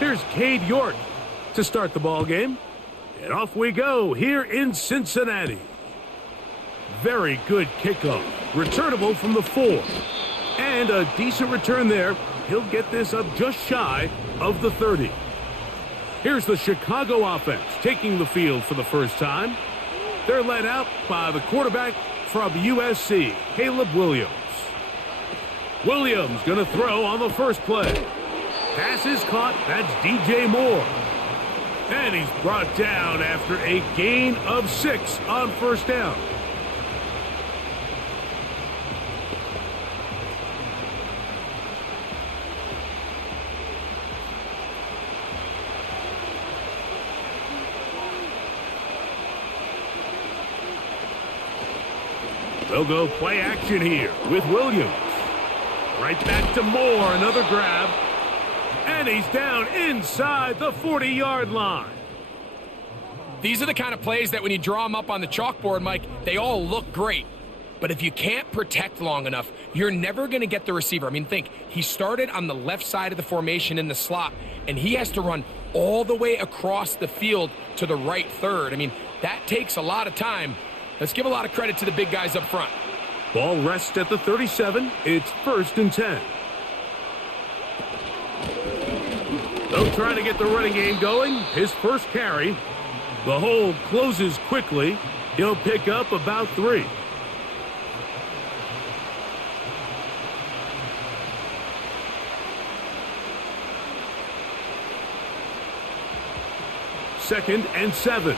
Here's Cade York to start the ball game. And off we go here in Cincinnati. Very good kickoff. Returnable from the 4. And a decent return there. He'll get this up just shy of the 30. Here's the Chicago offense taking the field for the first time. They're led out by the quarterback from USC, Caleb Williams. Williams going to throw on the first play. Pass is caught. That's DJ Moore. And he's brought down after a gain of 6 on first down. They'll go play action here with Williams. Right back to Moore, another grab. And he's down inside the 40-yard line. These are the kind of plays that when you draw them up on the chalkboard, Mike, they all look great. But if you can't protect long enough, you're never going to get the receiver. I mean, think, he started on the left side of the formation in the slot, and he has to run all the way across the field to the right third. I mean, that takes a lot of time. Let's give a lot of credit to the big guys up front. Ball rests at the 37. It's 1st and 10. They'll try to get the running game going. His first carry. The hole closes quickly. He'll pick up about 3. Second and 7.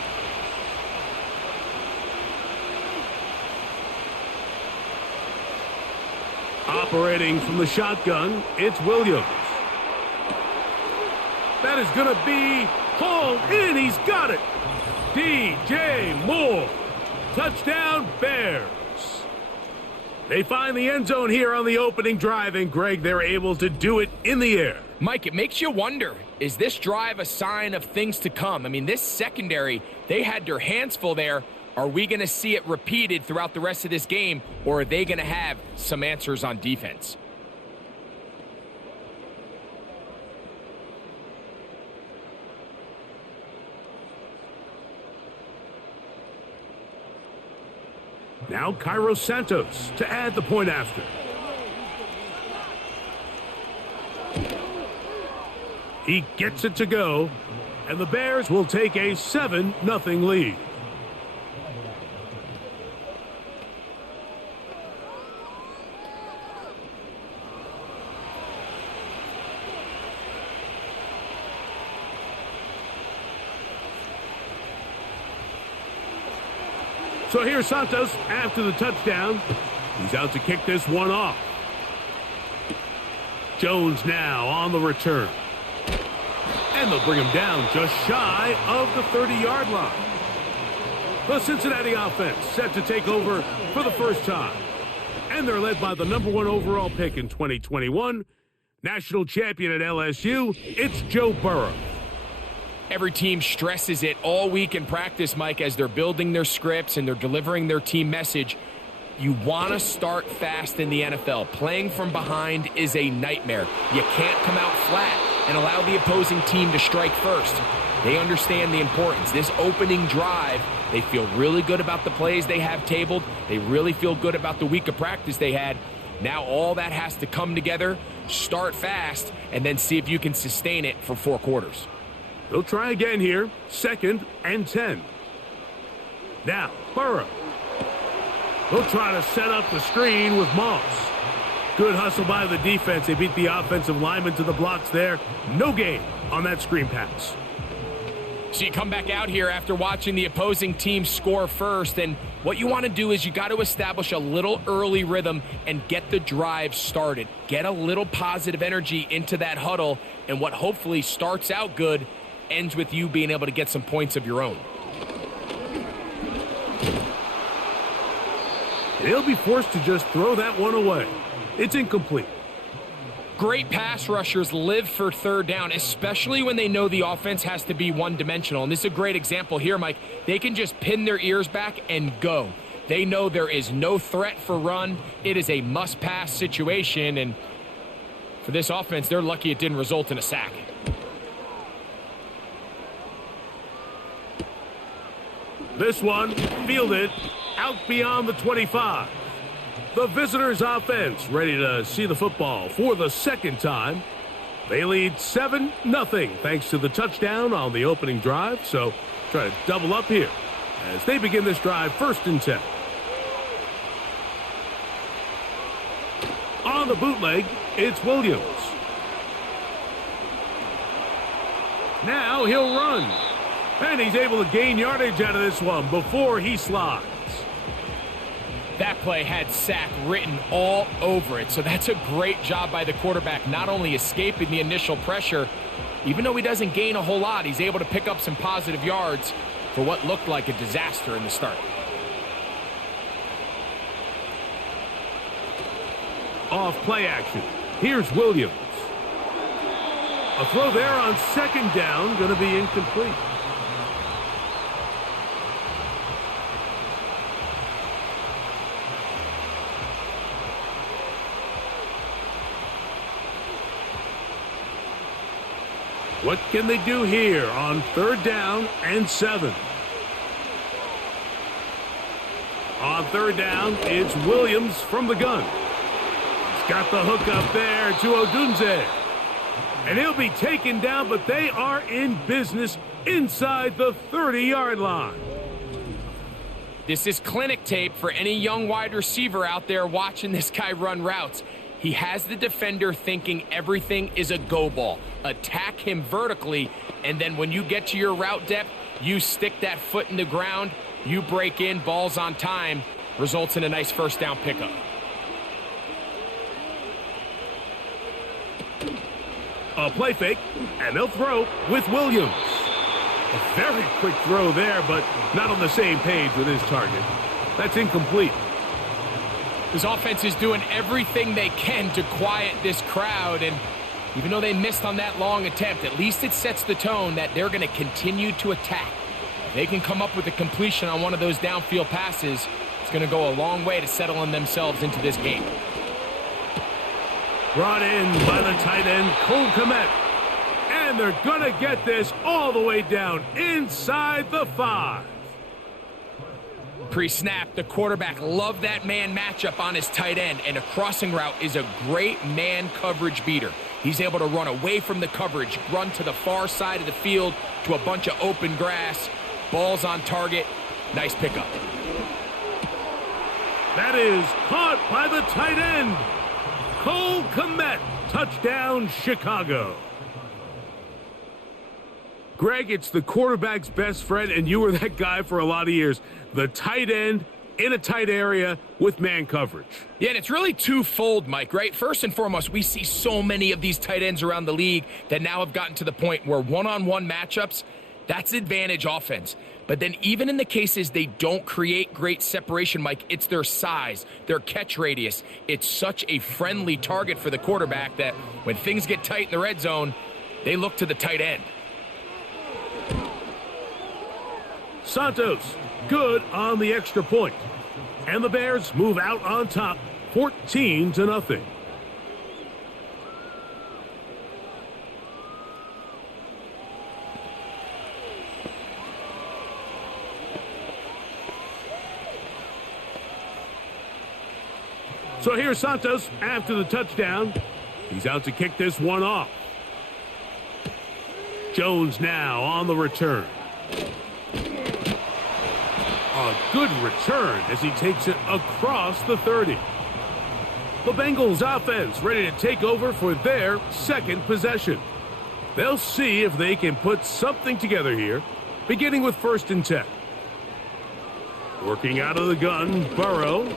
Operating from the shotgun, it's Williams. That is going to be hauled in. He's got it. DJ Moore. Touchdown, Bears. They find the end zone here on the opening drive, and, Greg, they're able to do it in the air. Mike, it makes you wonder, is this drive a sign of things to come? I mean, this secondary, they had their hands full there. Are we going to see it repeated throughout the rest of this game, or are they going to have some answers on defense? Now Cairo Santos to add the point after. He gets it to go, and the Bears will take a 7-0 lead. So here's Santos after the touchdown. He's out to kick this one off. Jones now on the return. And they'll bring him down just shy of the 30-yard line. The Cincinnati offense set to take over for the first time. And they're led by the #1 overall pick in 2021, national champion at LSU, it's Joe Burrow. Every team stresses it all week in practice, Mike, as they're building their scripts and they're delivering their team message. You want to start fast in the NFL. Playing from behind is a nightmare. You can't come out flat and allow the opposing team to strike first. They understand the importance. This opening drive, they feel really good about the plays they have tabled. They really feel good about the week of practice they had. Now all that has to come together, start fast, and then see if you can sustain it for 4 quarters. They'll try again here. 2nd and 10. Now, Burrow. They'll try to set up the screen with Moss. Good hustle by the defense. They beat the offensive lineman to the blocks there. No gain on that screen pass. So you come back out here after watching the opposing team score first, and what you want to do is you got to establish a little early rhythm and get the drive started. Get a little positive energy into that huddle, and what hopefully starts out good ends with you being able to get some points of your own. They'll be forced to just throw that one away. It's incomplete. Great pass rushers live for 3rd down, especially when they know the offense has to be one-dimensional. And this is a great example here, Mike. They can just pin their ears back and go. They know there is no threat for run. It is a must-pass situation, and for this offense, they're lucky it didn't result in a sack. This one fielded out beyond the 25. The visitors' offense ready to see the football for the second time. They lead 7-0 thanks to the touchdown on the opening drive. So try to double up here as they begin this drive 1st and 10. On the bootleg, it's Williams. Now he'll run. And he's able to gain yardage out of this one before he slides. That play had sack written all over it, so that's a great job by the quarterback, not only escaping the initial pressure, even though he doesn't gain a whole lot, he's able to pick up some positive yards for what looked like a disaster in the start. Off play action. Here's Williams. A throw there on 2nd down, going to be incomplete. What can they do here on 3rd down and 7? On 3rd down, it's Williams from the gun. He's got the hook up there to Odunze. And he'll be taken down, but they are in business inside the 30-yard line. This is clinic tape for any young wide receiver out there watching this guy run routes. He has the defender thinking everything is a go ball. Attack him vertically, and then when you get to your route depth, you stick that foot in the ground, you break in, balls on time, results in a nice 1st down pickup. A play fake, and they'll throw with Williams. A very quick throw there, but not on the same page with his target. That's incomplete. His offense is doing everything they can to quiet this crowd, and even though they missed on that long attempt, at least it sets the tone that they're going to continue to attack. If they can come up with a completion on one of those downfield passes, it's going to go a long way to settling themselves into this game. Brought in by the tight end, Cole Kmet. And they're going to get this all the way down inside the 5. Pre-snap, the quarterback loved that man matchup on his tight end, and a crossing route is a great man coverage beater. He's able to run away from the coverage, run to the far side of the field to a bunch of open grass. Ball's on target. Nice pickup. That is caught by the tight end. Cole Kmet, touchdown Chicago. Greg, it's the quarterback's best friend, and you were that guy for a lot of years. The tight end in a tight area with man coverage. Yeah, and it's really twofold, Mike, right? First and foremost, we see so many of these tight ends around the league that now have gotten to the point where one-on-one matchups, that's advantage offense. But then even in the cases they don't create great separation, Mike, it's their size, their catch radius. It's such a friendly target for the quarterback that when things get tight in the red zone, they look to the tight end. Santos, good on the extra point. And the Bears move out on top, 14-0. So here's Santos after the touchdown. He's out to kick this one off. Jones now on the return. A good return as he takes it across the 30. The Bengals offense ready to take over for their second possession. They'll see if they can put something together here, beginning with 1st and 10. Working out of the gun, Burrow.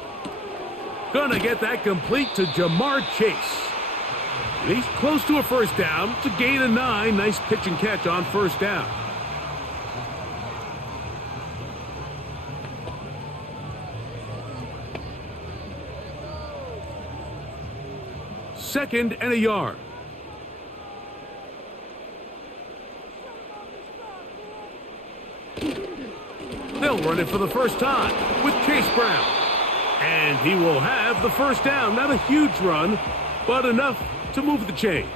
Gonna get that complete to Jamar Chase. And he's close to a 1st down. It's a gain of 9. Nice pitch and catch on 1st down. Second and a yard. They'll run it for the first time with Chase Brown. And he will have the 1st down. Not a huge run, but enough to move the chains.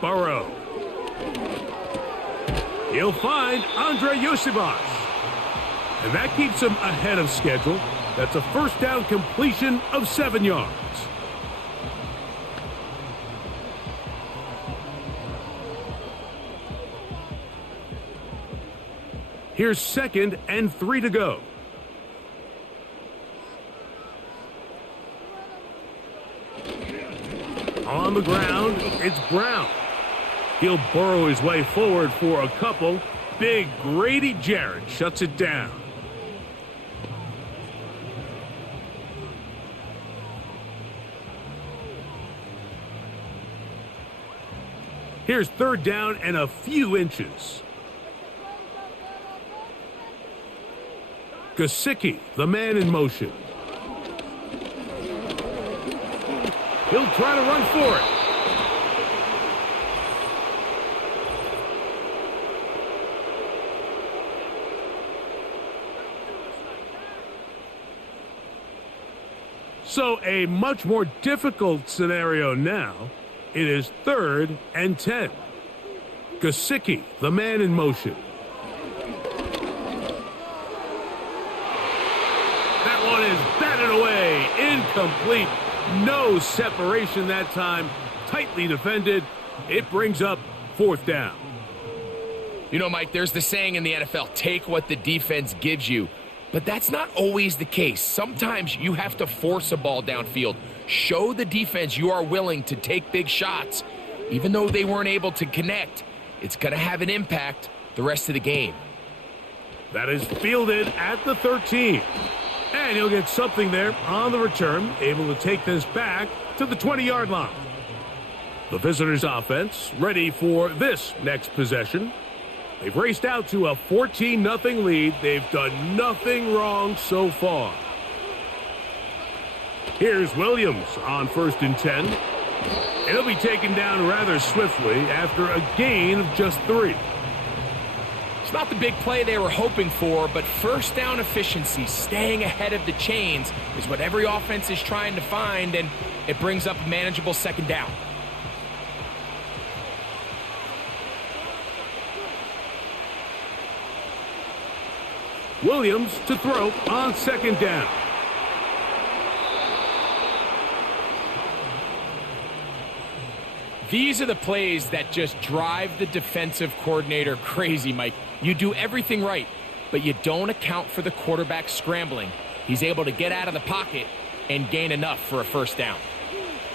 Burrow. He'll find Andre Yosibas. And that keeps him ahead of schedule. That's a first down completion of 7 yards. Here's 2nd and 3 to go. On the ground, it's Brown. He'll burrow his way forward for a couple. Big Grady Jarrett shuts it down. Here's 3rd down and a few inches. Gesicki, the man in motion. He'll try to run for it. So a much more difficult scenario now. It is 3rd and 10. Gesicki, the man in motion. That one is batted away. Incomplete. No separation that time. Tightly defended. It brings up 4th down. You know, Mike, there's the saying in the NFL, take what the defense gives you. But that's not always the case. Sometimes you have to force a ball downfield. Show the defense you are willing to take big shots. Even though they weren't able to connect, it's going to have an impact the rest of the game. That is fielded at the 13. And he'll get something there on the return, able to take this back to the 20-yard line. The visitors' offense ready for this next possession. They've raced out to a 14-0 lead. They've done nothing wrong so far. Here's Williams on 1st and 10. He'll be taken down rather swiftly after a gain of just 3. It's not the big play they were hoping for, but first down efficiency, staying ahead of the chains, is what every offense is trying to find, and it brings up a manageable 2nd down. Williams to throw on 2nd down. These are the plays that just drive the defensive coordinator crazy, Mike. You do everything right, but you don't account for the quarterback scrambling. He's able to get out of the pocket and gain enough for a first down.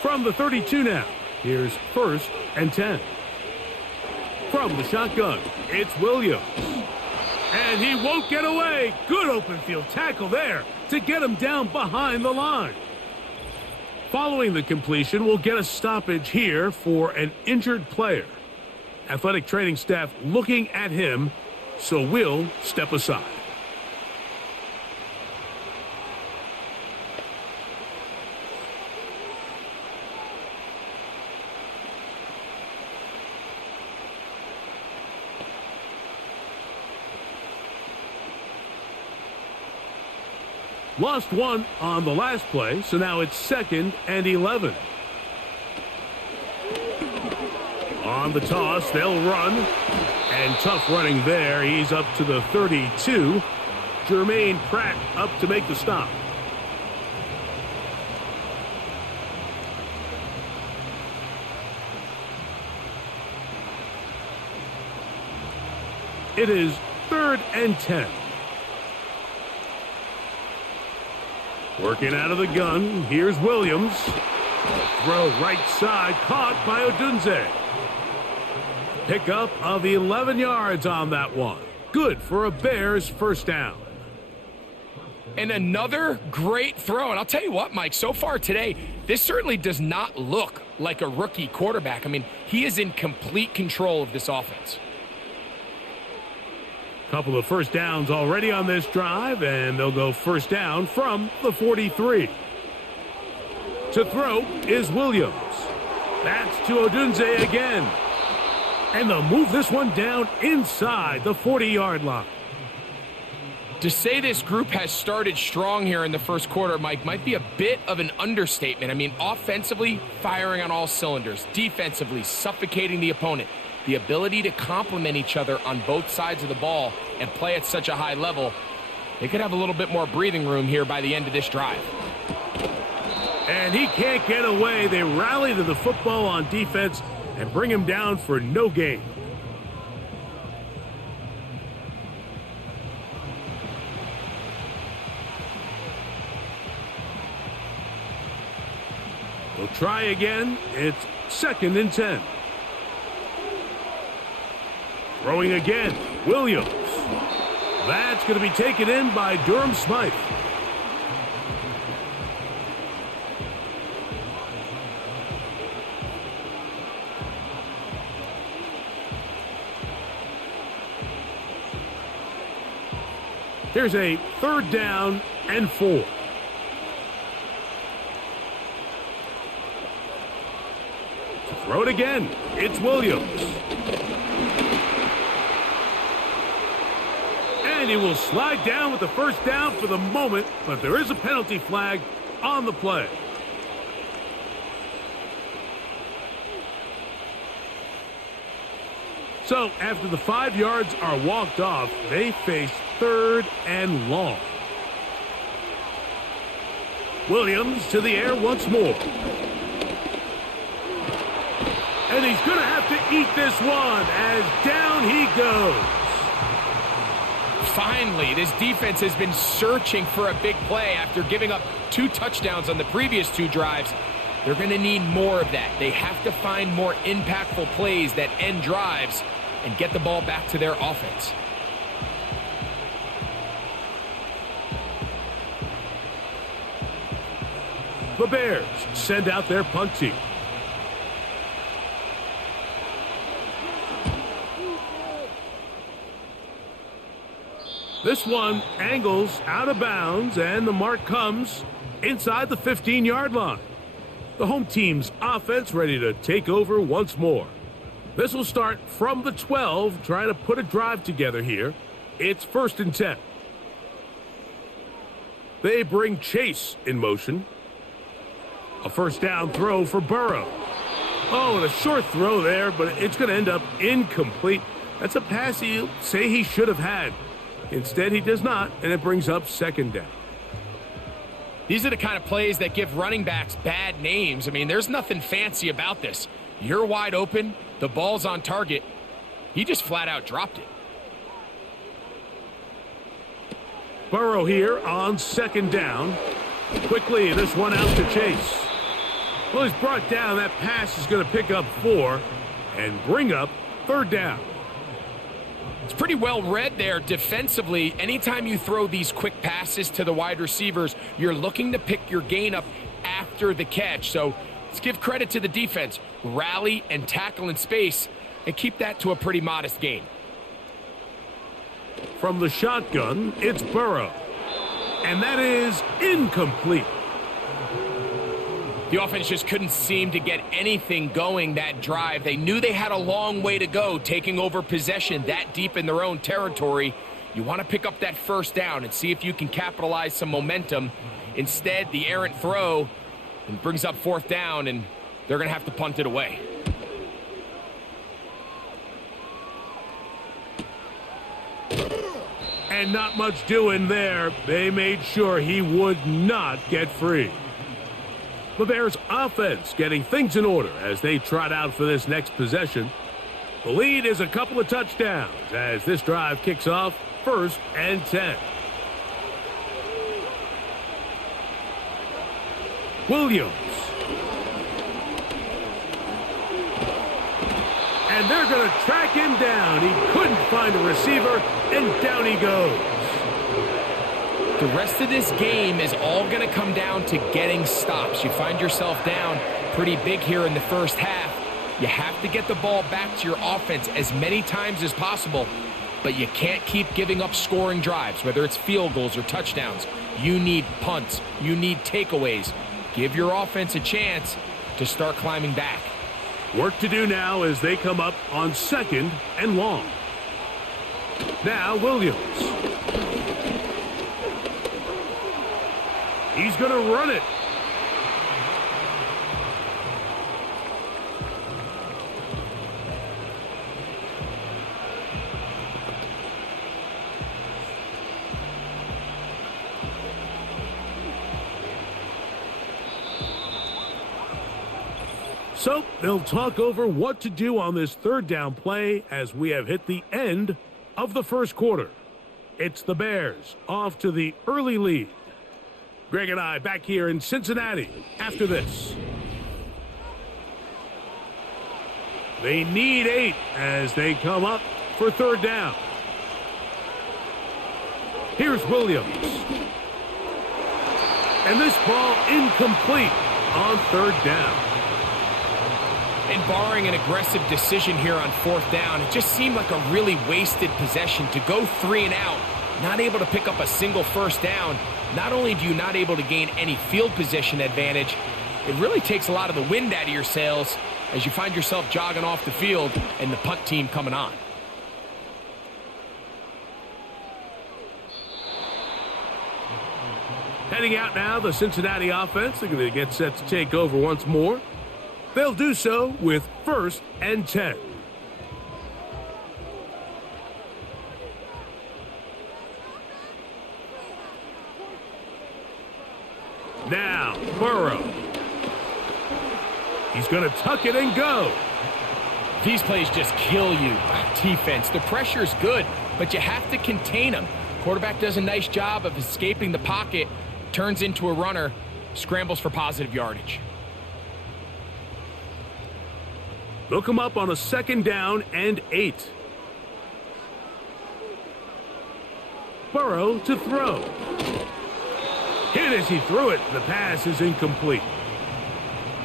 From the 32 now, here's 1st and 10. From the shotgun, it's Williams. And he won't get away. Good open field tackle there to get him down behind the line. Following the completion, we'll get a stoppage here for an injured player. Athletic training staff looking at him, so we'll step aside. Lost one on the last play, so now it's 2nd and 11. On the toss, they'll run. And tough running there. He's up to the 32. Jermaine Pratt up to make the stop. It is 3rd and 10. Working out of the gun, here's Williams. Throw right side, caught by Odunze. Pickup of 11 yards on that one. Good for a Bears first down. And another great throw. And I'll tell you what, Mike, so far today, this certainly does not look like a rookie quarterback. I mean, he is in complete control of this offense. Couple of first downs already on this drive, and they'll go first down from the 43. To throw is Williams. That's to Odunze again. And they'll move this one down inside the 40-yard line. To say this group has started strong here in the first quarter, Mike, might be a bit of an understatement. I mean, offensively, firing on all cylinders. Defensively, suffocating the opponent. The ability to complement each other on both sides of the ball and play at such a high level, they could have a little bit more breathing room here by the end of this drive. And he can't get away. They rally to the football on defense and bring him down for no gain. We'll try again. It's 2nd and 10. Throwing again, Williams. That's going to be taken in by Durham Smythe. Here's a 3rd down and 4. Throw it again. It's Williams. And he will slide down with the 1st down for the moment, but there is a penalty flag on the play. So after the 5 yards are walked off, they face 3rd and long. Williams to the air once more. And he's going to have to eat this one as down he goes. Finally, this defense has been searching for a big play after giving up 2 touchdowns on the previous 2 drives. They're going to need more of that. They have to find more impactful plays that end drives and get the ball back to their offense. The Bears send out their punt team. This one angles out of bounds, and the mark comes inside the 15-yard line. The home team's offense ready to take over once more. This will start from the 12, trying to put a drive together here. It's 1st and 10. They bring Chase in motion. A 1st down throw for Burrow. Oh, and a short throw there, but it's going to end up incomplete. That's a pass he'll say he should have had. Instead, he does not, and it brings up 2nd down. These are the kind of plays that give running backs bad names. I mean, there's nothing fancy about this. You're wide open, the ball's on target. He just flat out dropped it. Burrow here on 2nd down. Quickly, this one out to Chase. Well, he's brought down. That pass is going to pick up 4 and bring up 3rd down. It's pretty well read there defensively. Anytime you throw these quick passes to the wide receivers, you're looking to pick your gain up after the catch. So let's give credit to the defense. Rally and tackle in space and keep that to a pretty modest gain. From the shotgun, it's Burrow. And that is incomplete. The offense just couldn't seem to get anything going that drive. They knew they had a long way to go, taking over possession that deep in their own territory. You want to pick up that 1st down and see if you can capitalize some momentum. Instead, the errant throw and brings up 4th down, and they're going to have to punt it away. And not much doing there. They made sure he would not get free. The Bears offense getting things in order as they trot out for this next possession. The lead is a couple of touchdowns as this drive kicks off 1st and 10. Williams. And they're going to track him down. He couldn't find a receiver, and down he goes. The rest of this game is all going to come down to getting stops. You find yourself down pretty big here in the first half. You have to get the ball back to your offense as many times as possible, but you can't keep giving up scoring drives, whether it's field goals or touchdowns. You need punts. You need takeaways. Give your offense a chance to start climbing back. Work to do now as they come up on 2nd and long. Now Williams. He's going to run it. So they'll talk over what to do on this third down play as we have hit the end of the first quarter. It's the Bears off to the early lead. Greg and I back here in Cincinnati after this. They need 8 as they come up for third down. Here's Williams. And this ball incomplete on third down. And barring an aggressive decision here on fourth down, it just seemed like a really wasted possession to go 3 and out, not able to pick up a single first down. Not only do you not able to gain any field position advantage, it really takes a lot of the wind out of your sails as you find yourself jogging off the field and the punt team coming on. Heading out now, the Cincinnati offense. They're going to get set to take over once more. They'll do so with 1st and 10. Now, Burrow. He's going to tuck it and go. These plays just kill you. Defense, the pressure is good, but you have to contain them. Quarterback does a nice job of escaping the pocket, turns into a runner, scrambles for positive yardage. They'll come up on a 2nd down and 8. Burrow to throw. Hit as he threw it. The pass is incomplete.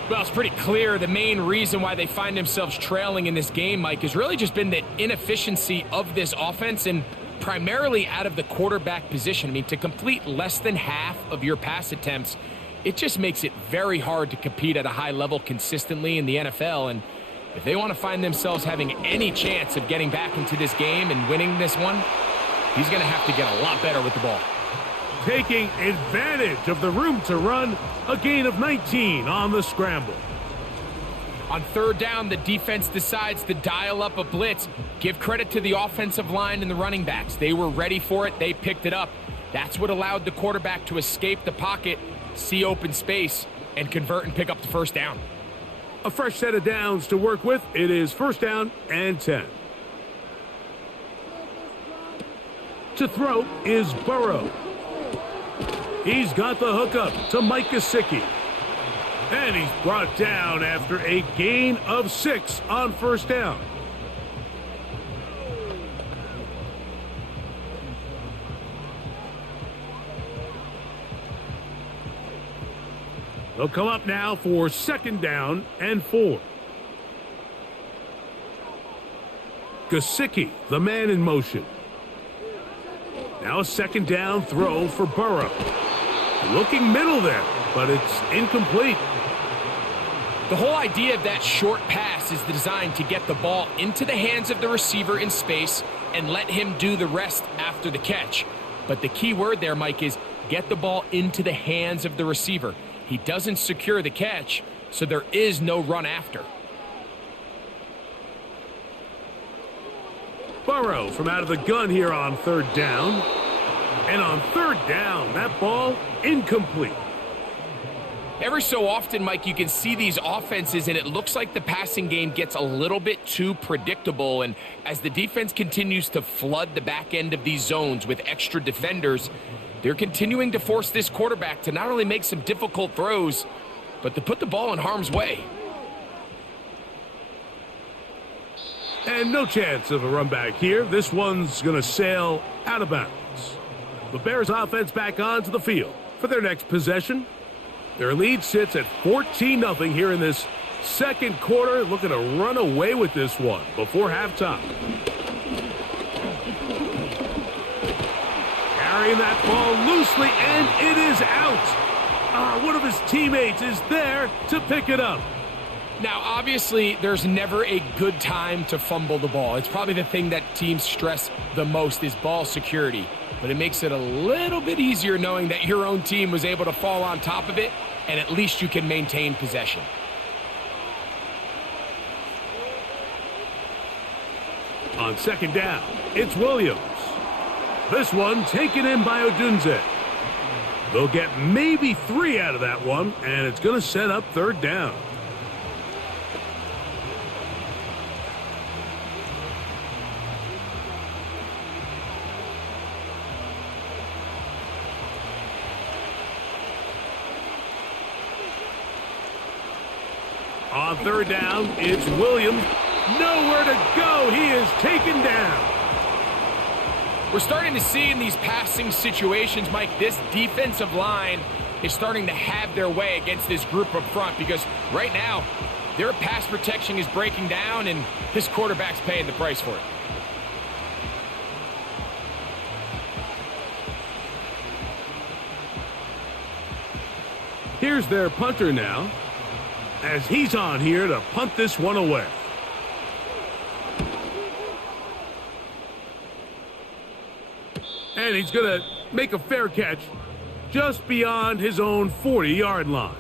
Well, it's pretty clear the main reason why they find themselves trailing in this game, Mike, has really just been the inefficiency of this offense and primarily out of the quarterback position. I mean, to complete less than half of your pass attempts, it just makes it very hard to compete at a high level consistently in the NFL. And if they want to find themselves having any chance of getting back into this game and winning this one, he's going to have to get a lot better with the ball. Taking advantage of the room to run, a gain of 19 on the scramble. On third down, the defense decides to dial up a blitz. Give credit to the offensive line and the running backs. They were ready for it. They picked it up. That's what allowed the quarterback to escape the pocket, see open space, and convert and pick up the first down. A fresh set of downs to work with. It is 1st down and 10. To throw is Burrow. He's got the hookup to Mike Gesicki. And he's brought down after a gain of 6 on 1st down. They'll come up now for 2nd down and 4. Gesicki, the man in motion. Now a 2nd down throw for Burrow. Looking middle there, but it's incomplete. The whole idea of that short pass is designed to get the ball into the hands of the receiver in space and let him do the rest after the catch. But the key word there, Mike, is get the ball into the hands of the receiver. He doesn't secure the catch, so there is no run after. Burrow from out of the gun here on 3rd down. And on 3rd down, that ball incomplete. Every so often, Mike, you can see these offenses, and it looks like the passing game gets a little bit too predictable. And as the defense continues to flood the back end of these zones with extra defenders, they're continuing to force this quarterback to not only make some difficult throws, but to put the ball in harm's way. And no chance of a run back here. This one's going to sail out of bounds. The Bears offense back onto the field for their next possession. Their lead sits at 14-0 here in this 2nd quarter. Looking to run away with this one before halftime. Carrying that ball loosely, and it is out. One of his teammates is there to pick it up. Now, obviously, there's never a good time to fumble the ball. It's probably the thing that teams stress the most is ball security. But it makes it a little bit easier knowing that your own team was able to fall on top of it, and at least you can maintain possession. On second down, it's Williams. This one taken in by Odunze. They'll get maybe 3 out of that one, and it's going to set up third down. On third down, it's Williams. Nowhere to go. He is taken down. We're starting to see in these passing situations, Mike, this defensive line is starting to have their way against this group up front because right now, their pass protection is breaking down and this quarterback's paying the price for it. Here's their punter now, as he's on here to punt this one away. And he's going to make a fair catch just beyond his own 40-yard line.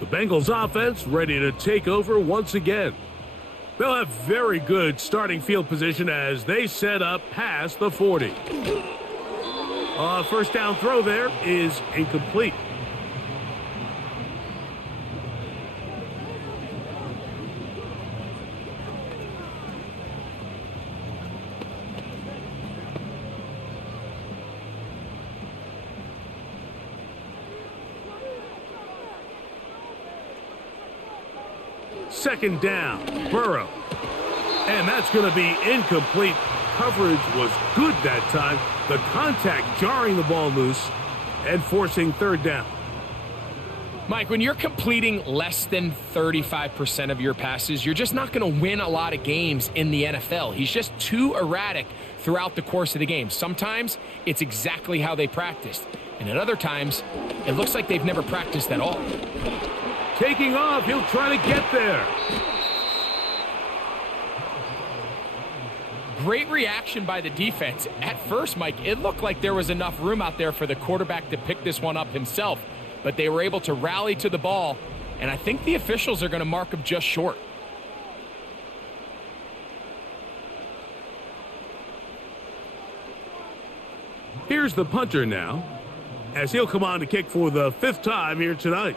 The Bengals offense ready to take over once again. They'll have very good starting field position as they set up past the 40. First down throw there is incomplete. Second down, Burrow. And that's going to be incomplete. Coverage was good that time. The contact jarring the ball loose and forcing third down. Mike, when you're completing less than 35% of your passes, you're just not going to win a lot of games in the NFL. He's just too erratic throughout the course of the game. Sometimes it's exactly how they practiced. And at other times, it looks like they've never practiced at all. Taking off, he'll try to get there. Great reaction by the defense. At first, Mike, it looked like there was enough room out there for the quarterback to pick this one up himself, but they were able to rally to the ball, and I think the officials are going to mark him just short. Here's the punter now, as he'll come on to kick for the 5th time here tonight.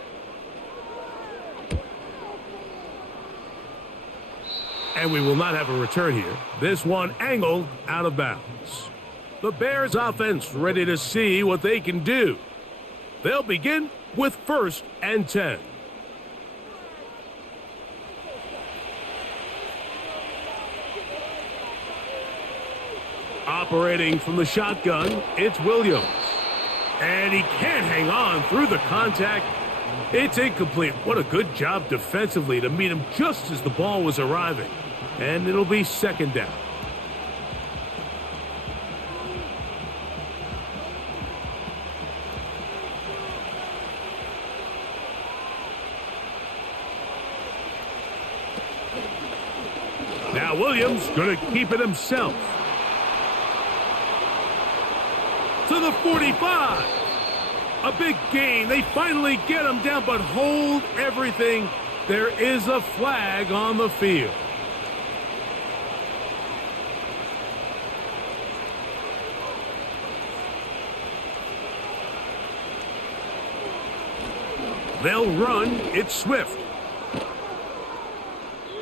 And we will not have a return here. This one angled out of bounds. The Bears offense ready to see what they can do. They'll begin with 1st and 10. Operating from the shotgun, it's Williams. And he can't hang on through the contact. It's incomplete. What a good job defensively to meet him just as the ball was arriving. And it'll be second down. Now Williams going to keep it himself. To the 45. A big gain. They finally get him down, but hold everything. There is a flag on the field. They'll run. It's Swift.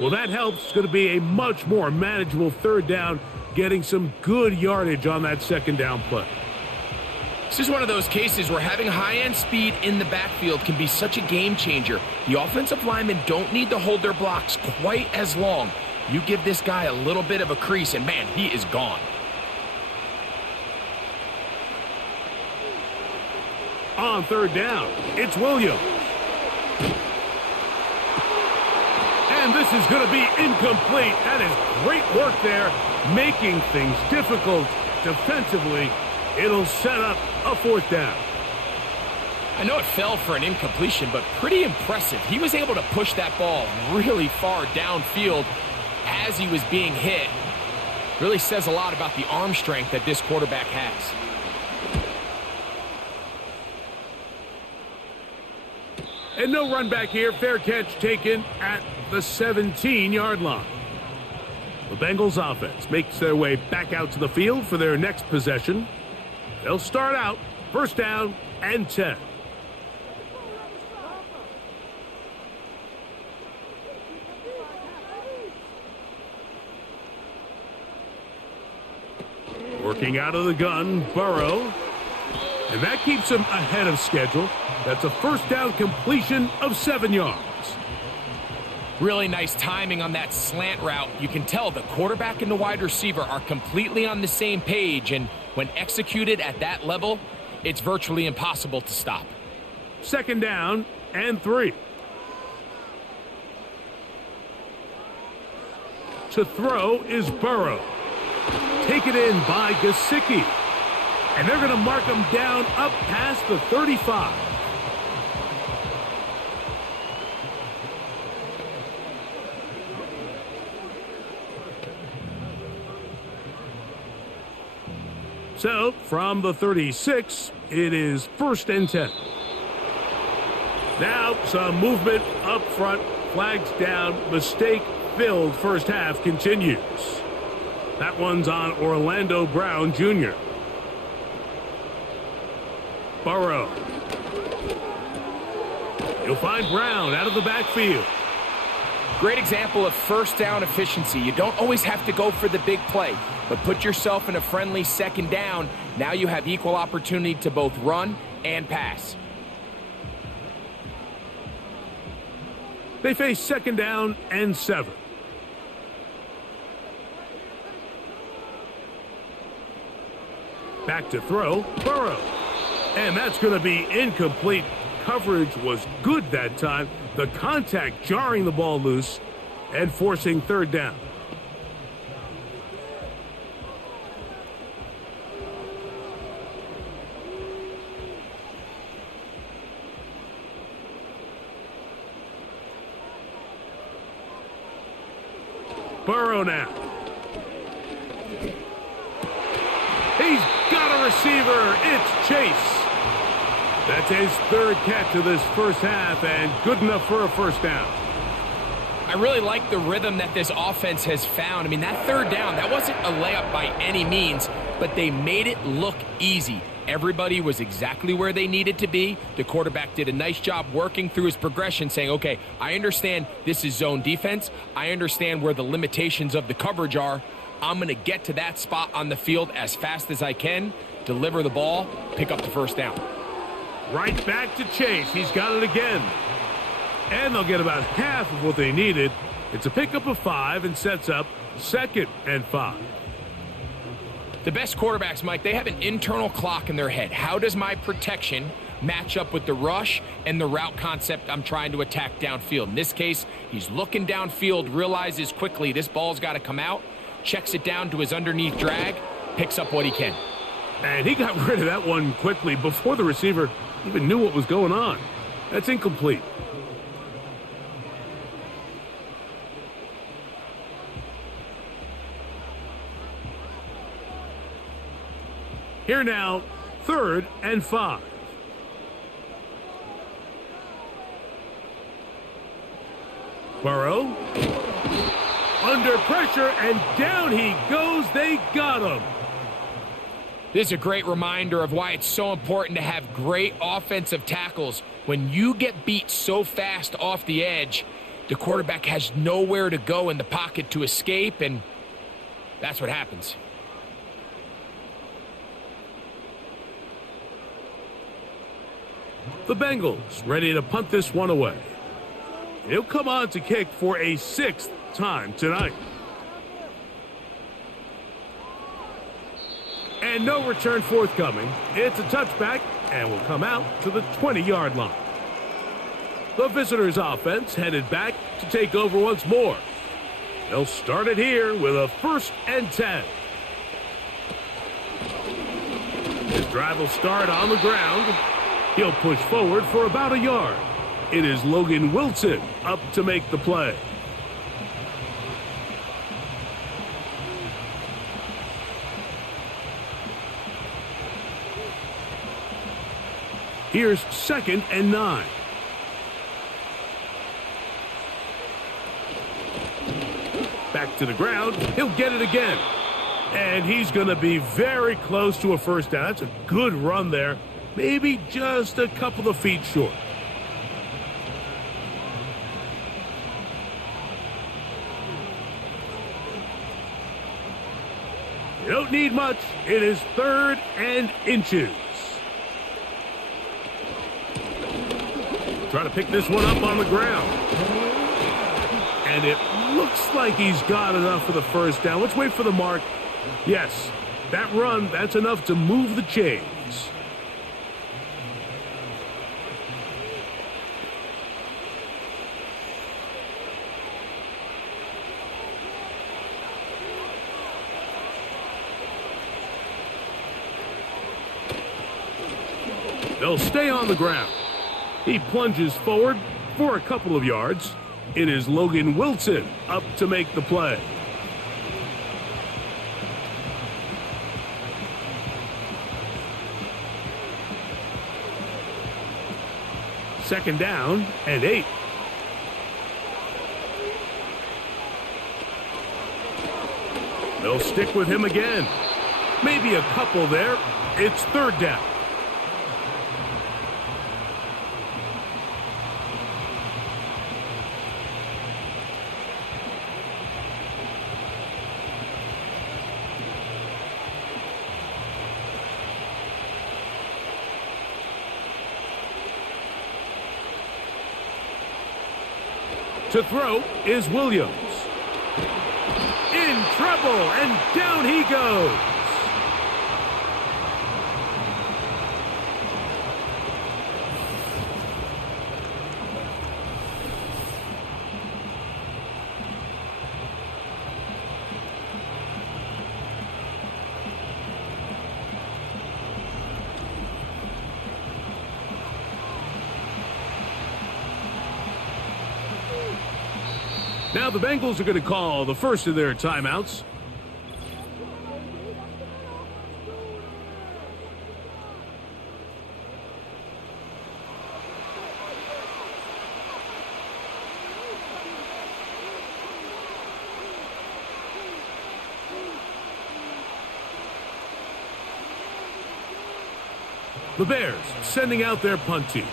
Well, that helps. It's going to be a much more manageable third down, getting some good yardage on that second down play. This is one of those cases where having high-end speed in the backfield can be such a game changer. The offensive linemen don't need to hold their blocks quite as long. You give this guy a little bit of a crease, and man, he is gone. On third down, it's Williams. And this is going to be incomplete. That is great work there, making things difficult defensively. It'll set up a 4th down. I know it fell for an incompletion, but pretty impressive. He was able to push that ball really far downfield as he was being hit. Really says a lot about the arm strength that this quarterback has. And no run back here. Fair catch taken at the 17-yard line. The Bengals offense makes their way back out to the field for their next possession. They'll start out first down and 10. Working out of the gun, Burrow. And that keeps him ahead of schedule. That's a first down completion of 7 yards. Really nice timing on that slant route. You can tell the quarterback and the wide receiver are completely on the same page, and when executed at that level, it's virtually impossible to stop. Second down and 3. To throw is Burrow. Taken in by Gesicki. And they're going to mark him down up past the 35. So, from the 36, it is first and 10. Now, some movement up front. Flags down. Mistake-filled first half continues. That one's on Orlando Brown Jr. Burrow. You'll find Brown out of the backfield. Great example of first down efficiency. You don't always have to go for the big play, but put yourself in a friendly second down. Now you have equal opportunity to both run and pass. They face second down and 7. Back to throw, Burrow. And that's going to be incomplete. Coverage was good that time. The contact jarring the ball loose and forcing third down. Burrow now. He's got a receiver. It's Chase. That's his third catch of this first half and good enough for a first down. I really like the rhythm that this offense has found. I mean, that third down, that wasn't a layup by any means, but they made it look easy. Everybody was exactly where they needed to be. The quarterback did a nice job working through his progression, saying, okay, I understand this is zone defense. I understand where the limitations of the coverage are. I'm going to get to that spot on the field as fast as I can, deliver the ball, pick up the first down. Right back to Chase. He's got it again. And they'll get about half of what they needed. It's a pickup of 5 and sets up second and 5. The best quarterbacks, Mike, they have an internal clock in their head. How does my protection match up with the rush and the route concept I'm trying to attack downfield? In this case, he's looking downfield, realizes quickly this ball's got to come out, checks it down to his underneath drag, picks up what he can. And he got rid of that one quickly before the receiver even knew what was going on. That's incomplete. Here now, third and 5. Burrow. Under pressure, and down he goes. They got him. This is a great reminder of why it's so important to have great offensive tackles. When you get beat so fast off the edge, the quarterback has nowhere to go in the pocket to escape, and that's what happens. The Bengals ready to punt this one away. He'll come on to kick for a 6th time tonight. And no return forthcoming. It's a touchback and will come out to the 20-yard line. The visitors' offense headed back to take over once more. They'll start it here with a first and 10. This drive will start on the ground. He'll push forward for about a yard. It is Logan Wilson up to make the play. Here's 2nd and 9. Back to the ground. He'll get it again. And he's going to be very close to a first down. That's a good run there. Maybe just a couple of feet short. You don't need much. It is 3rd and inches. Trying to pick this one up on the ground. And it looks like he's got enough for the first down. Let's wait for the mark. Yes, that run, that's enough to move the chains. They'll stay on the ground. He plunges forward for a couple of yards. It is Logan Wilson up to make the play. Second down and 8. They'll stick with him again. Maybe a couple there. It's 3rd down. To throw is Williams. In trouble, and down he goes. Now the Bengals are going to call the first of their timeouts. The Bears sending out their punt team.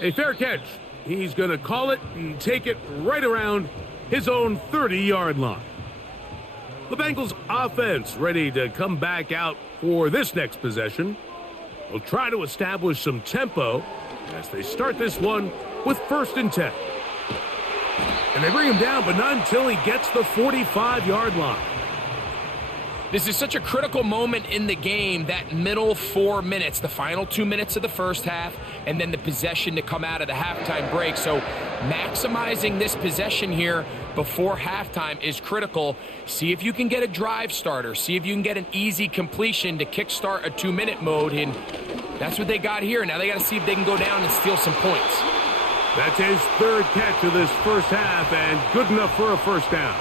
A fair catch. He's going to call it and take it right around his own 30-yard line. The Bengals offense ready to come back out for this next possession. They'll try to establish some tempo as they start this one with 1st and 10. And they bring him down, but not until he gets the 45-yard line. This is such a critical moment in the game, that middle 4 minutes, the final 2 minutes of the first half, and then the possession to come out of the halftime break. So maximizing this possession here before halftime is critical. See if you can get a drive starter. See if you can get an easy completion to kickstart a 2-minute mode. And that's what they got here. Now they got to see if they can go down and steal some points. That's his 3rd catch of this first half, and good enough for a first down.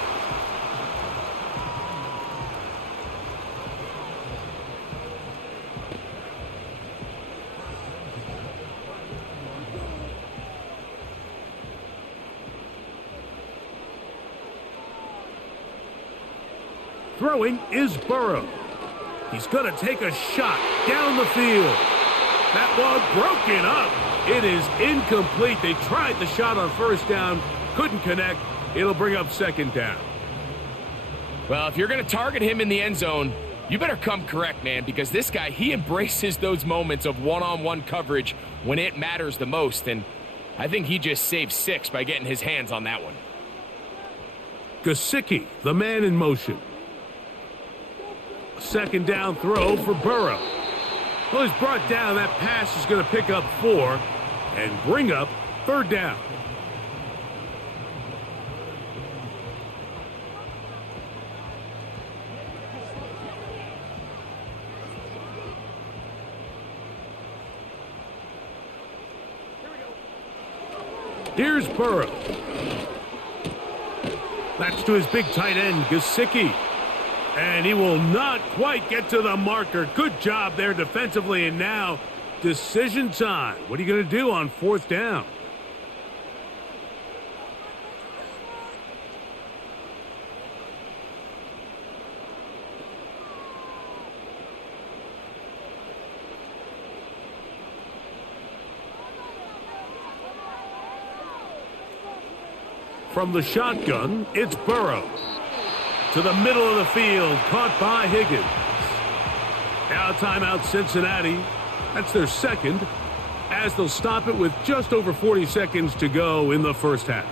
Throwing is Burrow. He's going to take a shot down the field. That ball broken up. It is incomplete. They tried the shot on first down, couldn't connect. It'll bring up 2nd down. Well, if you're going to target him in the end zone, you better come correct, man, because this guy, he embraces those moments of one-on-one coverage when it matters the most, and I think he just saved 6 by getting his hands on that one. Gesicki, the man in motion. 2nd down throw for Burrow. Well, he's brought down. That pass is going to pick up 4 and bring up 3rd down. Here's Burrow. That's to his big tight end, Gesicki. And he will not quite get to the marker. Good job there defensively. And now, decision time. What are you going to do on 4th down? From the shotgun, it's Burrow. To the middle of the field, caught by Higgins. Now timeout Cincinnati. That's their second, as they'll stop it with just over 40 seconds to go in the first half.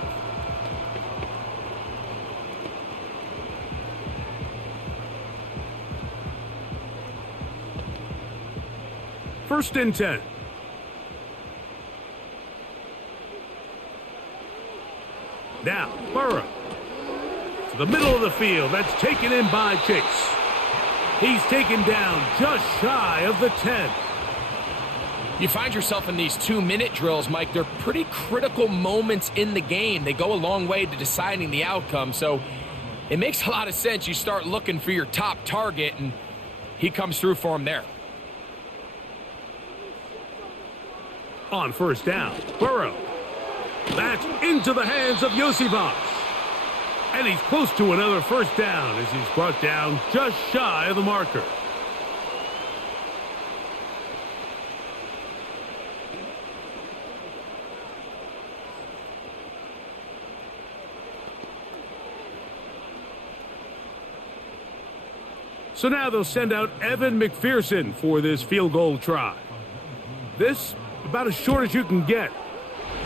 First and 10. Now, Burrow. To the middle of the field. That's taken in by Chase. He's taken down just shy of the 10. You find yourself in these 2-minute drills, Mike. They're pretty critical moments in the game. They go a long way to deciding the outcome. So it makes a lot of sense. You start looking for your top target, and he comes through for him there. On first down, Burrow. That's into the hands of Yosivas. And he's close to another first down as he's brought down just shy of the marker. So now they'll send out Evan McPherson for this field goal try. This, about as short as you can get.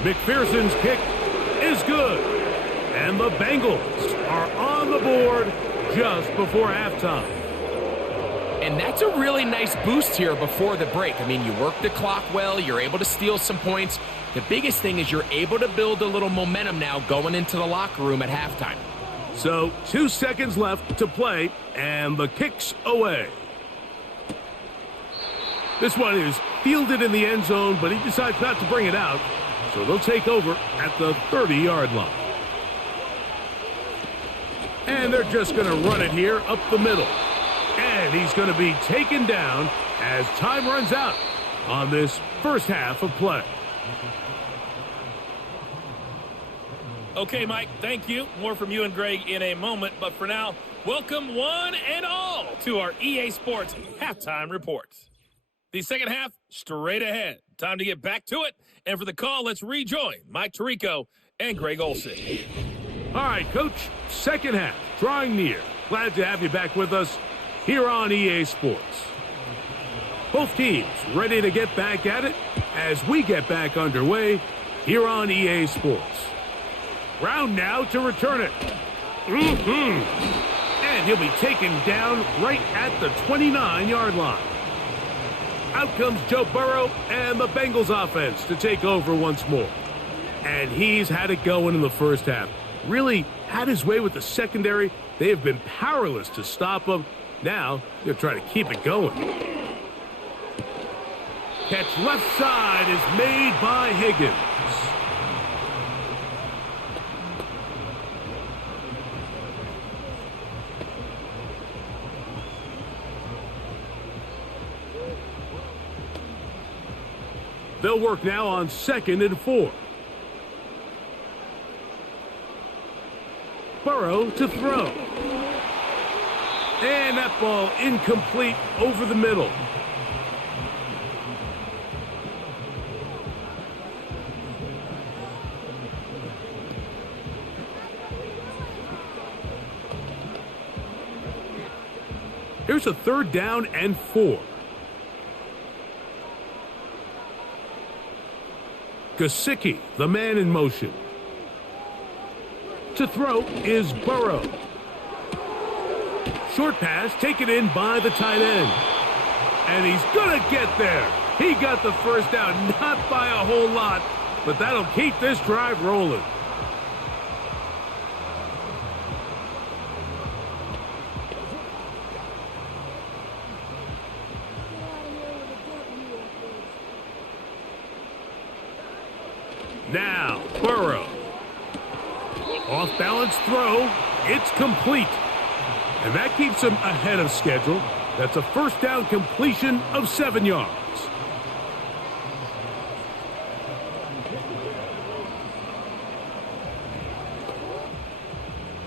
McPherson's kick is good. And the Bengals are on the board just before halftime. And that's a really nice boost here before the break. I mean, you work the clock well. You're able to steal some points. The biggest thing is you're able to build a little momentum now going into the locker room at halftime. So 2 seconds left to play, and the kick's away. This one is fielded in the end zone, but he decides not to bring it out. So they'll take over at the 30-yard line. And they're just going to run it here up the middle. And he's going to be taken down as time runs out on this first half of play. Okay, Mike, thank you. More from you and Greg in a moment. But for now, welcome one and all to our EA Sports Halftime Reports. The second half, straight ahead. Time to get back to it. And for the call, let's rejoin Mike Tirico and Greg Olson. All right, Coach, second half, drawing near. Glad to have you back with us here on EA Sports. Both teams ready to get back at it as we get back underway here on EA Sports. Round now to return it. And he'll be taken down right at the 29-yard line. Out comes Joe Burrow and the Bengals offense to take over once more. And he's had it going in the first half. Really had his way with the secondary. They have been powerless to stop him. Now they'll try to keep it going. Catch left side is made by Higgins. They'll work now on 2nd and 4. Burrow to throw. And that ball incomplete over the middle. Here's a 3rd down and 4. Gesicki, the man in motion. To throw is Burrow. Short pass taken in by the tight end. And he's going to get there. He got the first down, not by a whole lot, but that'll keep this drive rolling. Now, Burrow. off-balance throw. It's complete. And that keeps him ahead of schedule. That's a first down completion of 7 yards.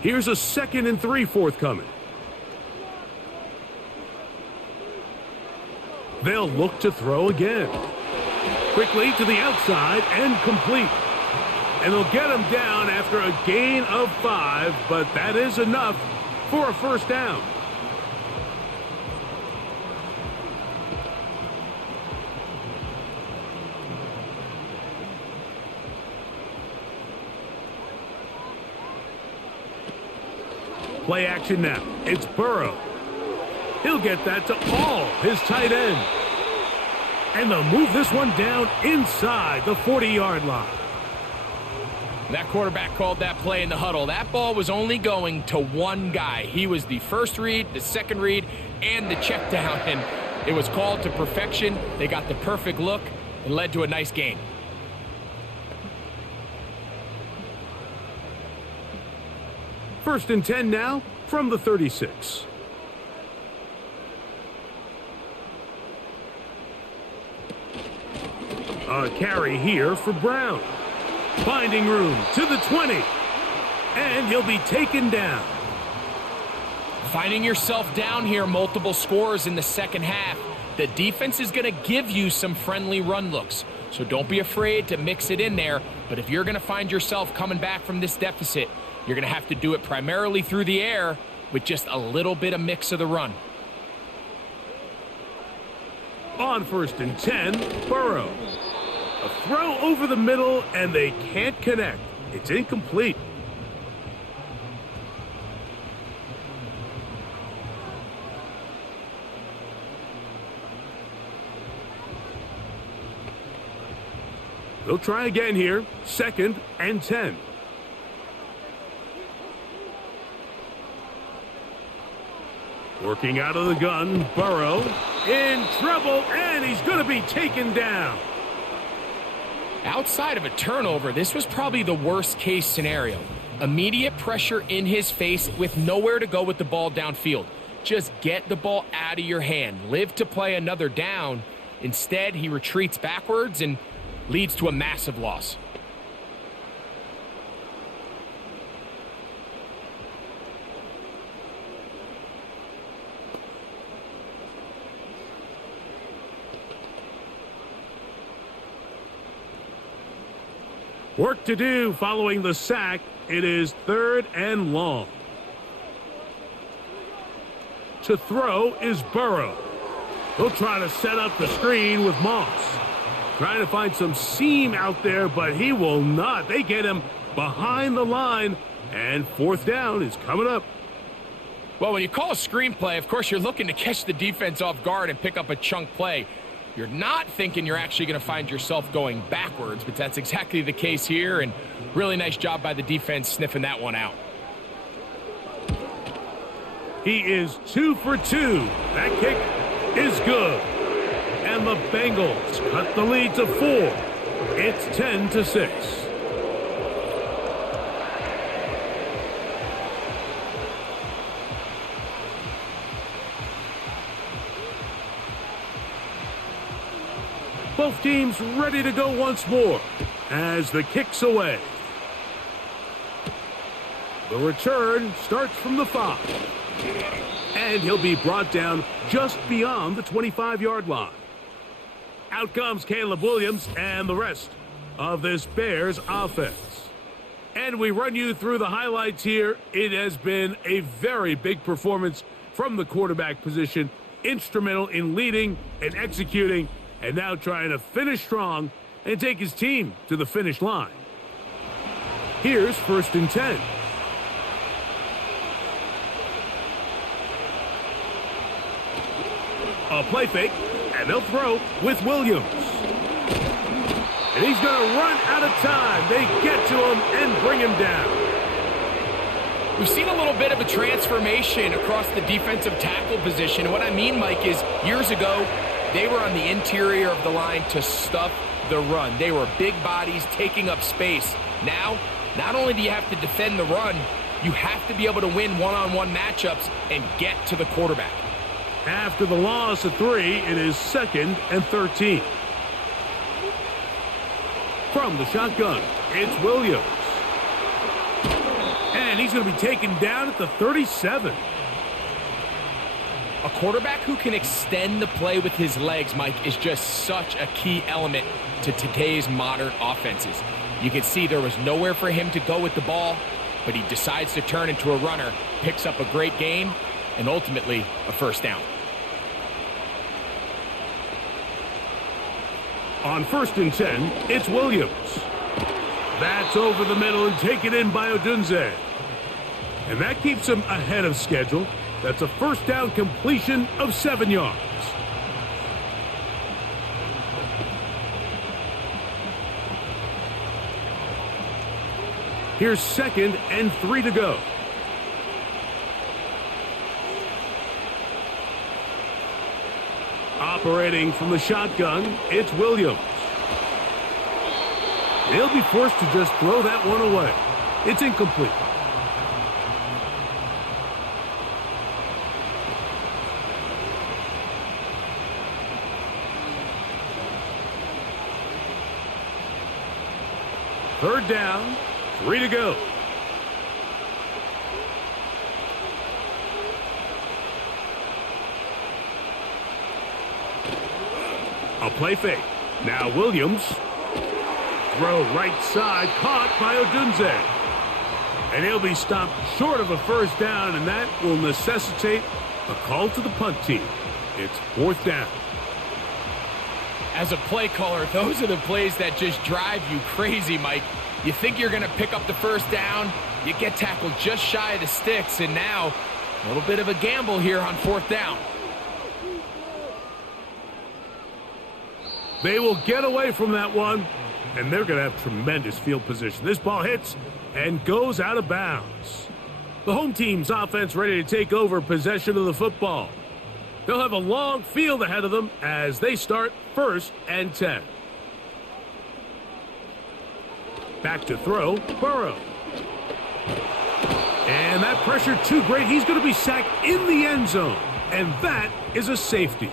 Here's a 2nd and 3 forthcoming. They'll look to throw again. Quickly to the outside and complete. And they'll get him down after a gain of 5, but that is enough for a first down. Play action now. It's Burrow. He'll get that to all his tight end. And they'll move this one down inside the 40-yard line. That quarterback called that play in the huddle. That ball was only going to one guy. He was the first read, the second read, and the check down. And it was called to perfection. They got the perfect look and led to a nice gain. First and 10 now from the 36. A carry here for Brown. Finding room to the 20. And he'll be taken down. Finding yourself down here, multiple scores in the second half. The defense is going to give you some friendly run looks. So don't be afraid to mix it in there. But if you're going to find yourself coming back from this deficit, you're going to have to do it primarily through the air with just a little bit of mix of the run. On first and 10, Burrow. A throw over the middle, and they can't connect. It's incomplete. They'll try again here. 2nd and 10. Working out of the gun, Burrow in trouble, and he's going to be taken down. Outside of a turnover, this was probably the worst-case scenario. Immediate pressure in his face with nowhere to go with the ball downfield. Just get the ball out of your hand. Live to play another down. Instead, he retreats backwards and leads to a massive loss. Work to do following the sack. It is 3rd and long. To throw is Burrow. He'll try to set up the screen with Moss. Trying to find some seam out there, but he will not. They get him behind the line, and 4th down is coming up. Well, when you call a screen play, of course, you're looking to catch the defense off guard and pick up a chunk play. You're not thinking you're actually going to find yourself going backwards, but that's exactly the case here, and really nice job by the defense sniffing that one out. He is 2 for 2. That kick is good. And the Bengals cut the lead to 4. It's 10-6. Both teams ready to go once more as the kick's away. The return starts from the 5. And he'll be brought down just beyond the 25-yard line. Out comes Caleb Williams and the rest of this Bears offense. And we run you through the highlights here. It has been a very big performance from the quarterback position. Instrumental in leading and executing, and now trying to finish strong and take his team to the finish line. Here's 1st and 10. A play fake, and they'll throw with Williams. And he's going to run out of time. They get to him and bring him down. We've seen a little bit of a transformation across the defensive tackle position. And what I mean, Mike, is years ago, they were on the interior of the line to stuff the run. They were big bodies taking up space. Now, Not only do you have to defend the run, you have to be able to win one-on-one matchups and get to the quarterback. After the loss of 3, it is 2nd and 13. From the shotgun, it's Williams. And he's going to be taken down at the 37. A quarterback who can extend the play with his legs, Mike, is just such a key element to today's modern offenses. You can see there was nowhere for him to go with the ball, but he decides to turn into a runner, picks up a great gain, and ultimately a first down. On 1st and 10, it's Williams. That's over the middle and taken in by Odunze. And that keeps him ahead of schedule. That's a first down completion of 7 yards. Here's 2nd and 3 to go. Operating from the shotgun, it's Williams. He'll be forced to just throw that one away. It's incomplete. Third down, 3 to go. A play fake. Now Williams. Throw right side, caught by Odunze. And he'll be stopped short of a first down, and that will necessitate a call to the punt team. It's 4th down. As a play caller, those are the plays that just drive you crazy, Mike. You think you're going to pick up the first down, you get tackled just shy of the sticks, and now a little bit of a gamble here on 4th down. They will get away from that one, and they're going to have tremendous field position. This ball hits and goes out of bounds. The home team's offense ready to take over possession of the football. They'll have a long field ahead of them as they start 1st and 10. Back to throw, Burrow. And that pressure too great. He's going to be sacked in the end zone, and that is a safety.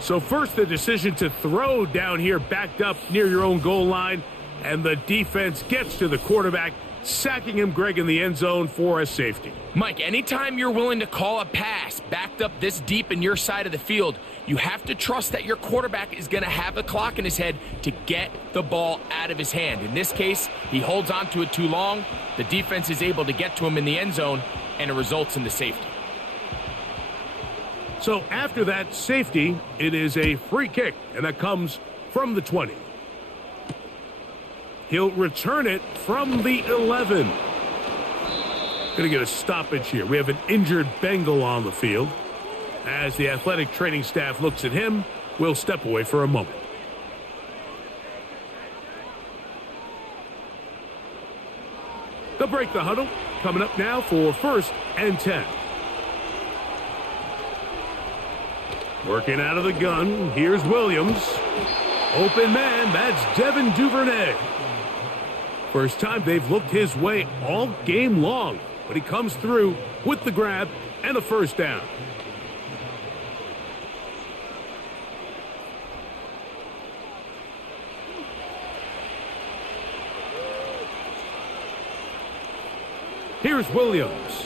So first, the decision to throw down here backed up near your own goal line, and the defense gets to the quarterback, sacking him, Greg, in the end zone for a safety. Mike, anytime you're willing to call a pass backed up this deep in your side of the field, you have to trust that your quarterback is going to have the clock in his head to get the ball out of his hand. In this case, he holds on to it too long. The defense is able to get to him in the end zone, and it results in the safety. So after that safety, it is a free kick, and that comes from the 20. He'll return it from the 11. Going to get a stoppage here. We have an injured Bengal on the field. As the athletic training staff looks at him, we'll step away for a moment. They'll break the huddle. Coming up now for 1st and 10. Working out of the gun, here's Williams. Open man, that's Devin Duvernay. First time they've looked his way all game long, but he comes through with the grab and a first down. Here's Williams.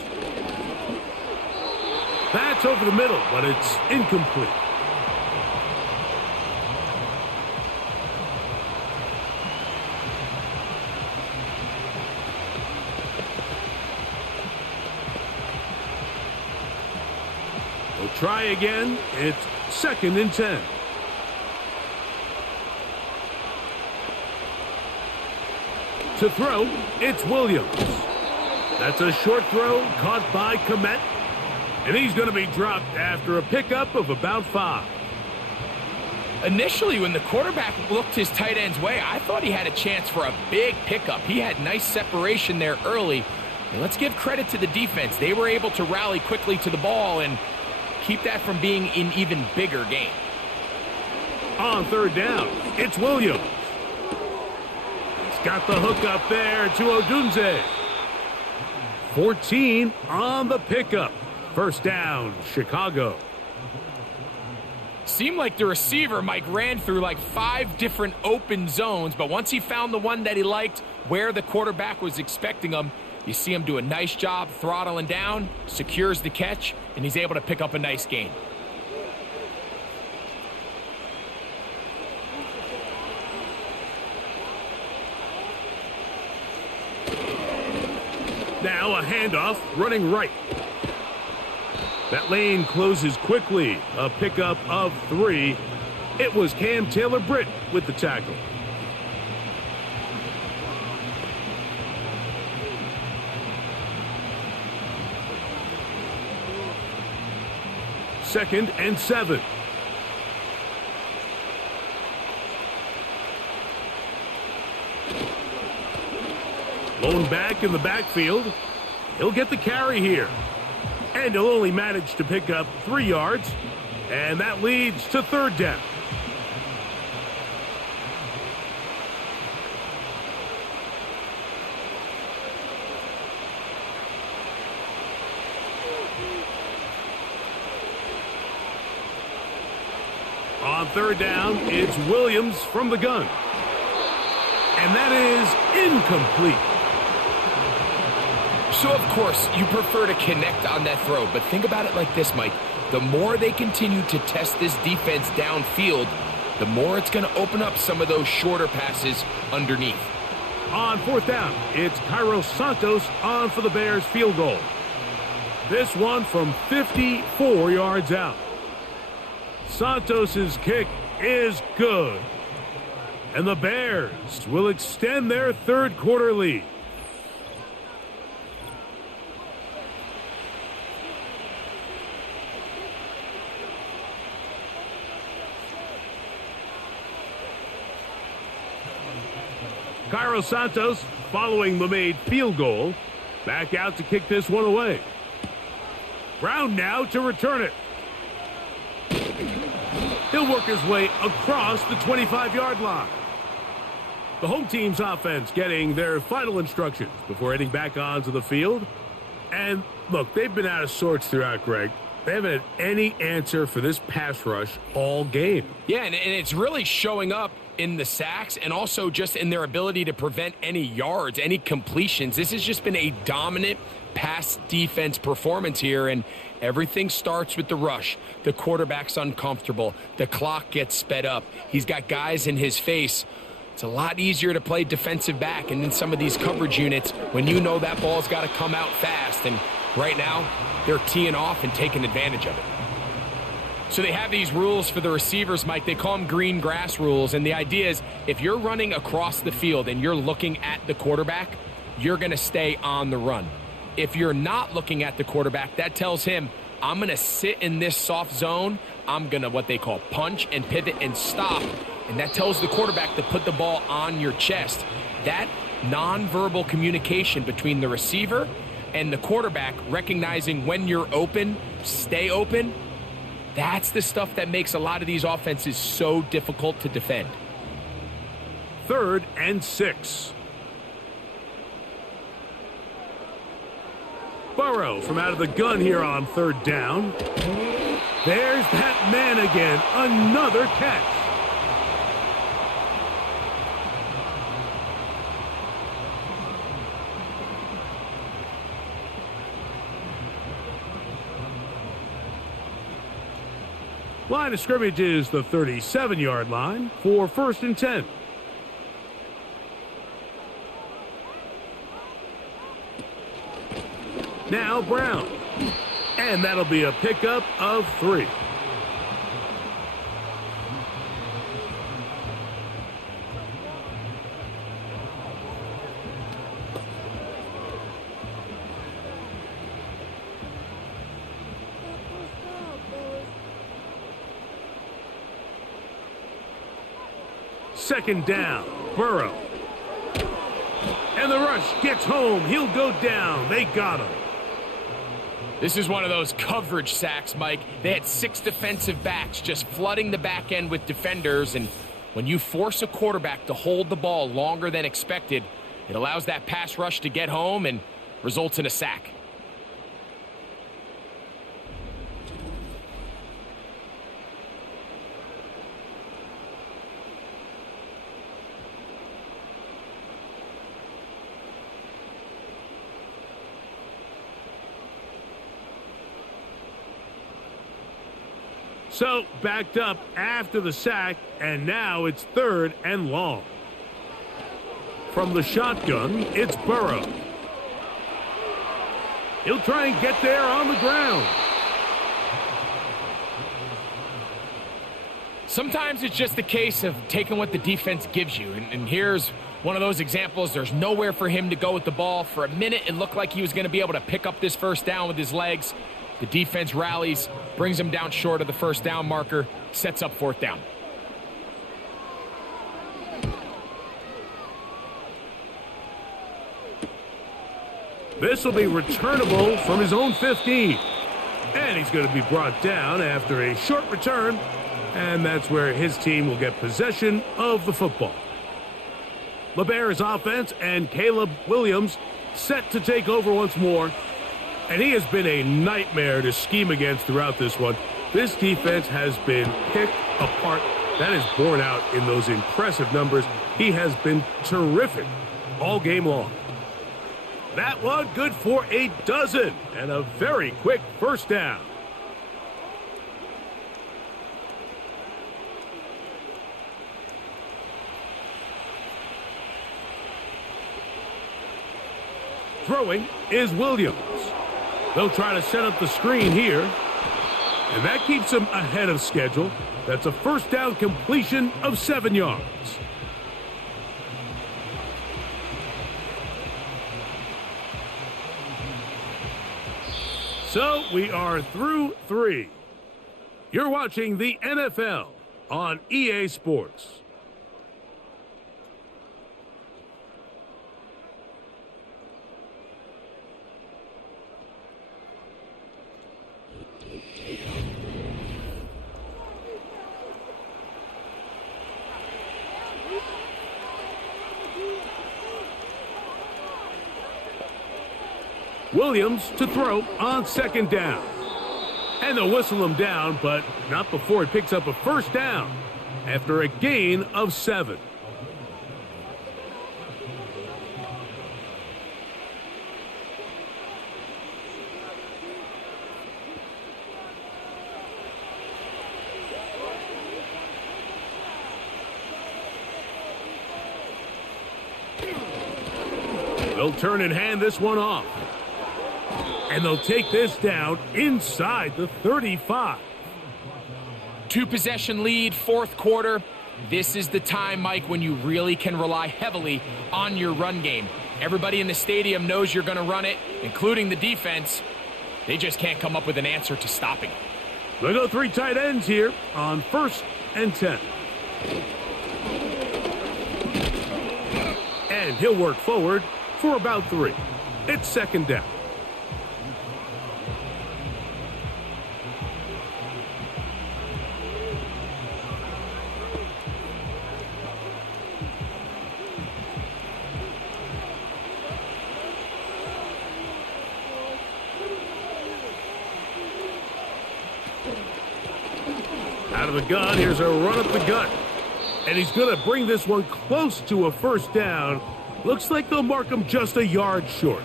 That's over the middle, but it's incomplete. We'll try again. It's 2nd and 10. To throw, it's Williams. That's a short throw caught by Komet. And he's going to be dropped after a pickup of about 5. Initially, when the quarterback looked his tight end's way, I thought he had a chance for a big pickup. He had nice separation there early. And let's give credit to the defense. They were able to rally quickly to the ball and keep that from being an even bigger game. On 3rd down, it's Williams. He's got the hook up there to Odunze. 14 on the pickup. First down, Chicago. Seemed like the receiver, Mike, ran through like 5 different open zones, but once he found the one that he liked, where the quarterback was expecting him, you see him do a nice job throttling down, secures the catch, and he's able to pick up a nice gain. Now a handoff, running right. That lane closes quickly. A pickup of 3. It was Cam Taylor-Britt with the tackle. Second and 7. Lone back in the backfield. He'll get the carry here. And he'll only manage to pick up 3 yards. And that leads to third down. On third down, it's Williams from the gun. And that is incomplete. So, of course, you prefer to connect on that throw, but think about it like this, Mike. The more they continue to test this defense downfield, the more it's going to open up some of those shorter passes underneath. On fourth down, it's Cairo Santos on for the Bears field goal. This one from 54 yards out. Santos's kick is good. And the Bears will extend their third quarter lead. Cairo Santos, following the made field goal, back out to kick this one away. Brown now to return it. He'll work his way across the 25-yard line. The home team's offense getting their final instructions before heading back onto the field. And, look, they've been out of sorts throughout, Greg. They haven't had any answer for this pass rush all game. Yeah, and it's really showing up in the sacks and also just in their ability to prevent any yards, any completions. This has just been a dominant pass defense performance here, and everything starts with the rush. The quarterback's uncomfortable. The clock gets sped up. He's got guys in his face. It's a lot easier to play defensive back, and in some of these coverage units, when you know that ball's got to come out fast, and right now, they're teeing off and taking advantage of it. So they have these rules for the receivers, Mike. They call them green grass rules, and the idea is if you're running across the field and you're looking at the quarterback, you're going to stay on the run. If you're not looking at the quarterback, that tells him, I'm going to sit in this soft zone. I'm going to what they call punch and pivot and stop, and that tells the quarterback to put the ball on your chest. That nonverbal communication between the receiver and the quarterback, recognizing when you're open, stay open, that's the stuff that makes a lot of these offenses so difficult to defend. Third and 6. Burrow from out of the gun here on third down. There's that man again. Another catch. Line of scrimmage is the 37-yard line for first and 10. Now Brown. And that'll be a pickup of 3. Second down, Burrow. And the rush gets home. He'll go down. They got him. This is one of those coverage sacks, Mike. They had 6 defensive backs just flooding the back end with defenders, and When you force a quarterback to hold the ball longer than expected, it allows that pass rush to get home and results in a sack. So, backed up after the sack, and now it's 3rd and long. From the shotgun, it's Burrow. He'll try and get there on the ground. Sometimes it's just a case of taking what the defense gives you. And here's one of those examples. There's nowhere for him to go with the ball. For a minute, it looked like he was going to be able to pick up this first down with his legs. The defense rallies, brings him down short of the first down marker, sets up 4th down. This will be returnable from his own 15. And he's going to be brought down after a short return. And that's where his team will get possession of the football. LeBear's offense and Caleb Williams set to take over once more. And he has been a nightmare to scheme against throughout this one. This defense has been picked apart. That is borne out in those impressive numbers. He has been terrific all game long. That one good for a dozen and a very quick first down. Throwing is Williams. They'll try to set up the screen here. And that keeps him ahead of schedule. That's a first down completion of 7 yards. So we are through 3. You're watching the NFL on EA Sports. Williams to throw on 2nd down. And they'll whistle him down, but not before he picks up a first down after a gain of 7. They'll turn and hand this one off. And they'll take this down inside the 35. 2-possession lead, 4th quarter. This is the time, Mike, when you really can rely heavily on your run game. Everybody in the stadium knows you're going to run it, including the defense. They just can't come up with an answer to stopping it. They'll go 3 tight ends here on 1st and 10. And he'll work forward for about 3. It's 2nd down. Out of the gun, here's a run up the gut. And he's going to bring this one close to a first down. Looks like they'll mark him just a yard short.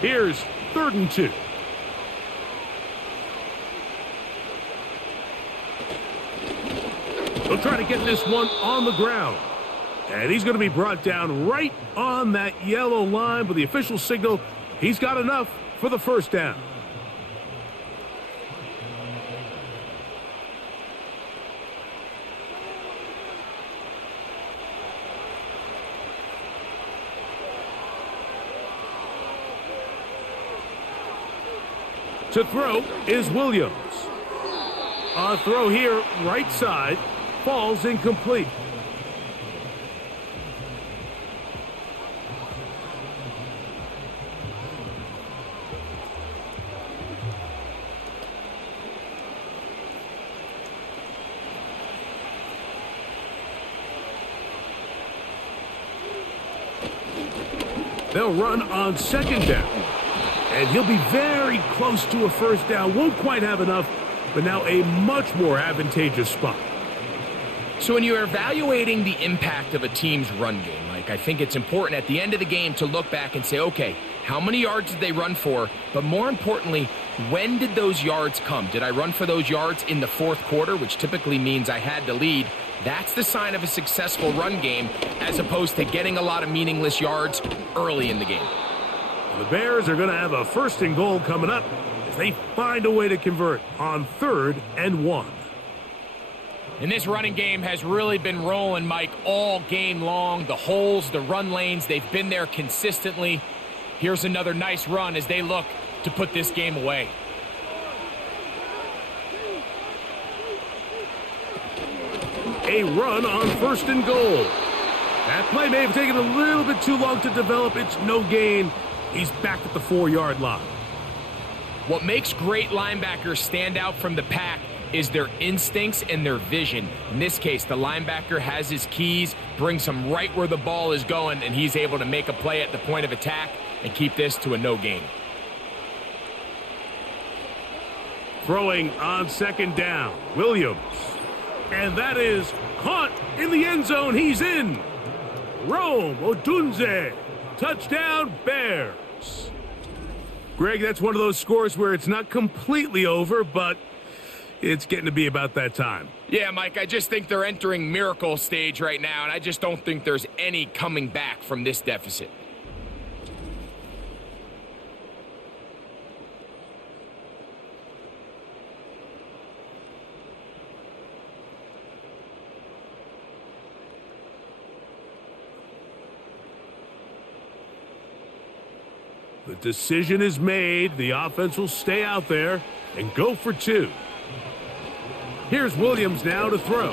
Here's 3rd and 2. They'll try to get this one on the ground. And he's going to be brought down right on that yellow line with the official signal. He's got enough for the first down. To throw is Williams. A throw here, right side, falls incomplete. They'll run on second down. And he'll be very close to a first down. Won't quite have enough, but now a much more advantageous spot. So when you're evaluating the impact of a team's run game, Mike, I think it's important at the end of the game to look back and say, okay, how many yards did they run for? But more importantly, when did those yards come? Did I run for those yards in the fourth quarter, which typically means I had to lead? That's the sign of a successful run game, as opposed to getting a lot of meaningless yards early in the game. The Bears are going to have a first and goal coming up as they find a way to convert on 3rd and 1. And this running game has really been rolling, Mike, all game long. The holes, the run lanes, they've been there consistently. Here's another nice run as they look to put this game away. A run on 1st and goal. That play may have taken a little bit too long to develop. It's no gain. He's back at the 4-yard line. What makes great linebackers stand out from the pack is their instincts and their vision. In this case, the linebacker has his keys, brings him right where the ball is going, and he's able to make a play at the point of attack and keep this to a no gain. Throwing on 2nd down, Williams. And that is caught in the end zone. He's in. Rome Odunze. Touchdown, Bears. Greg, that's one of those scores where it's not completely over, but it's getting to be about that time. Yeah, Mike, I just think they're entering miracle stage right now, and I just don't think there's any coming back from this deficit. The decision is made. The offense will stay out there and go for 2. Here's Williams now to throw.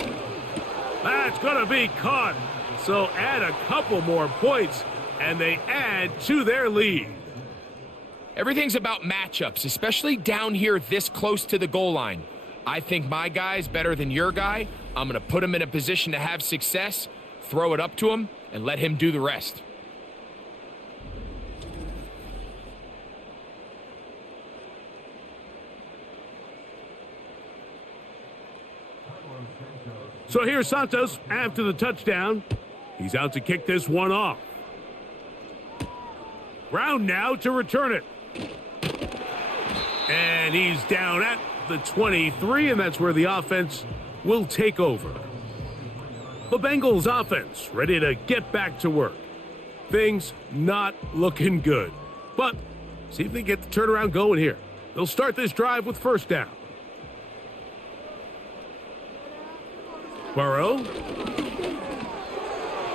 That's going to be caught. So add a couple more points, and they add to their lead. Everything's about matchups, especially down here this close to the goal line. I think my guy's better than your guy. I'm going to put him in a position to have success, throw it up to him, and let him do the rest. So here's Santos after the touchdown. He's out to kick this one off. Brown now to return it. And he's down at the 23, and that's where the offense will take over. The Bengals offense ready to get back to work. Things not looking good. But see if they get the turnaround going here. They'll start this drive with 1st down. Burrow.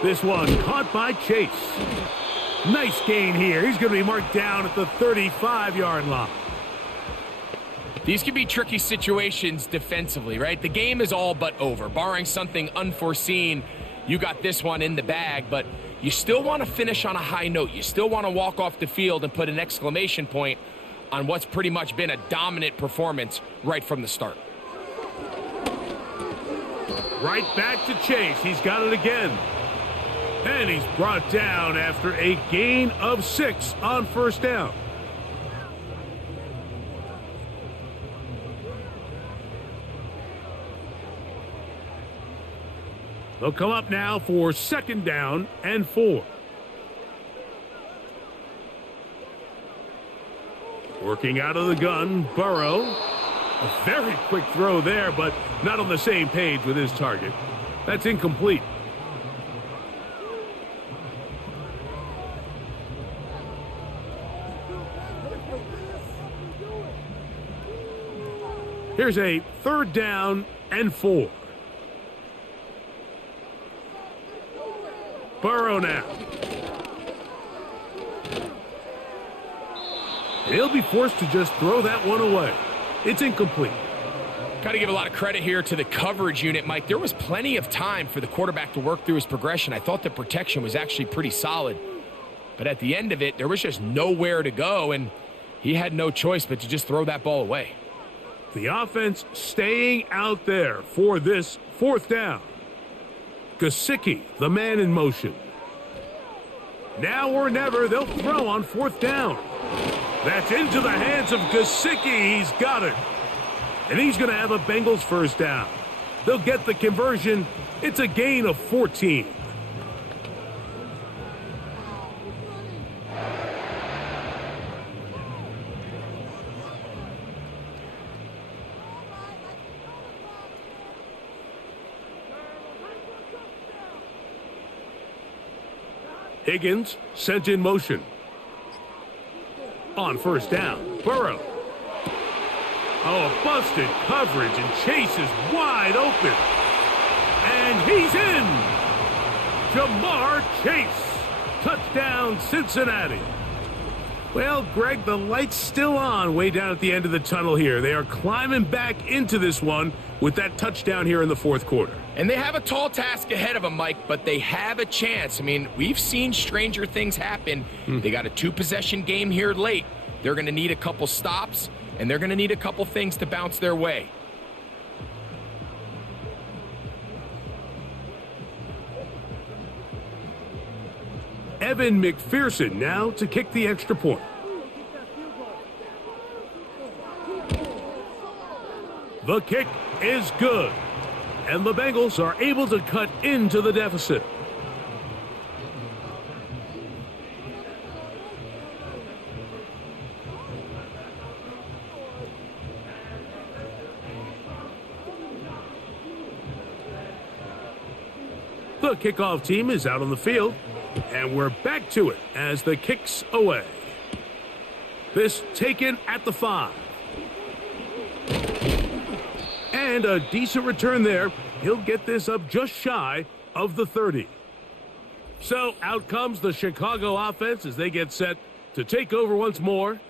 This one caught by Chase. Nice gain here. He's going to be marked down at the 35-yard line. These can be tricky situations defensively, right? The game is all but over. Barring something unforeseen, you got this one in the bag, but you still want to finish on a high note. You still want to walk off the field and put an exclamation point on what's pretty much been a dominant performance right from the start. Right back to Chase. He's got it again. And he's brought down after a gain of 6 on 1st down. They'll come up now for 2nd down and 4. Working out of the gun, Burrow. A very quick throw there, but not on the same page with his target. That's incomplete. Here's a 3rd down and 4. Burrow now. He'll be forced to just throw that one away. It's incomplete. Got to give a lot of credit here to the coverage unit, Mike. There was plenty of time for the quarterback to work through his progression. I thought the protection was actually pretty solid. But at the end of it, there was just nowhere to go, and he had no choice but to just throw that ball away. The offense staying out there for this 4th down. Gesicki, the man in motion. Now or never, they'll throw on 4th down. That's into the hands of Gesicki. He's got it. And he's going to have a Bengals first down. They'll get the conversion. It's a gain of 14. Higgins sent in motion. On 1st down, Burrow. Oh, busted coverage, and Chase is wide open. And he's in. Jamar Chase. Touchdown, Cincinnati. Well, Greg, the light's still on way down at the end of the tunnel here. They are climbing back into this one with that touchdown here in the 4th quarter. And they have a tall task ahead of them, Mike, but they have a chance. I mean, we've seen stranger things happen. They got a 2-possession game here late. They're going to need a couple stops, and they're going to need a couple things to bounce their way. Evan McPherson now to kick the extra point. The kick is good. And the Bengals are able to cut into the deficit. The kickoff team is out on the field, and we're back to it as the kick's away. This taken at the 5. And a decent return there. He'll get this up just shy of the 30. So out comes the Chicago offense as they get set to take over once more.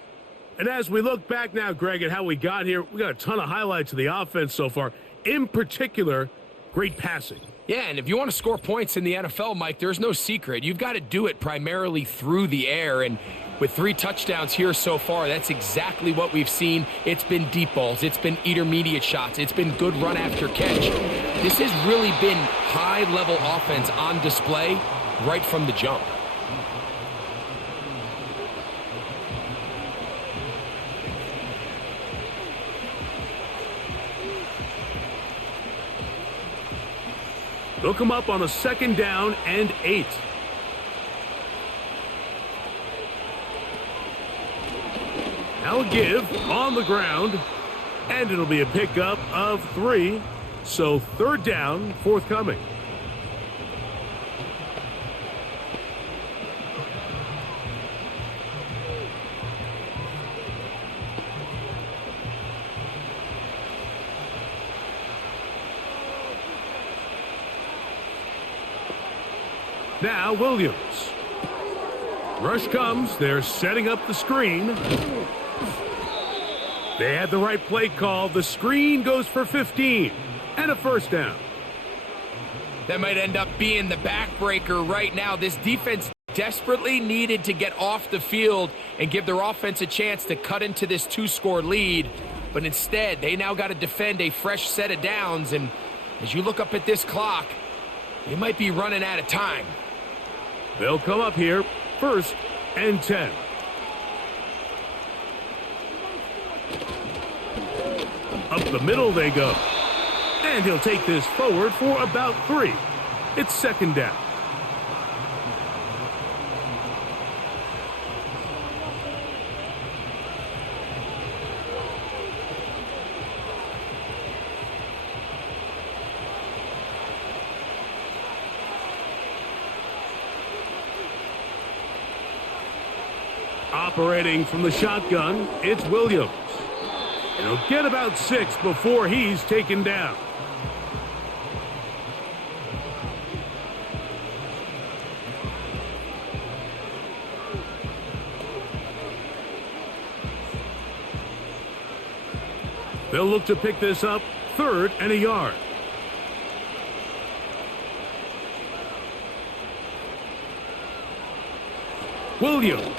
And as we look back now, Greg, at how we got here, we got a ton of highlights of the offense so far. In particular, great passing. Yeah, and if you want to score points in the NFL, Mike, there's no secret. You've got to do it primarily through the air, and with 3 touchdowns here so far, that's exactly what we've seen. It's been deep balls. It's been intermediate shots. It's been good run after catch. This has really been high-level offense on display right from the jump. They'll come up on a 2nd down and 8. Now a give on the ground, and it'll be a pickup of 3. So 3rd down forthcoming. Now Williams. Rush comes. They're setting up the screen. They had the right play call. The screen goes for 15 and a 1st down. That might end up being the backbreaker right now. This defense desperately needed to get off the field and give their offense a chance to cut into this 2-score lead. But instead, they now got to defend a fresh set of downs. And as you look up at this clock, they might be running out of time. They'll come up here, 1st and 10. Up the middle they go. And he'll take this forward for about 3. It's 2nd down. Operating from the shotgun, it's Williams. And he'll get about 6 before he's taken down. They'll look to pick this up, 3rd and a yard. Williams.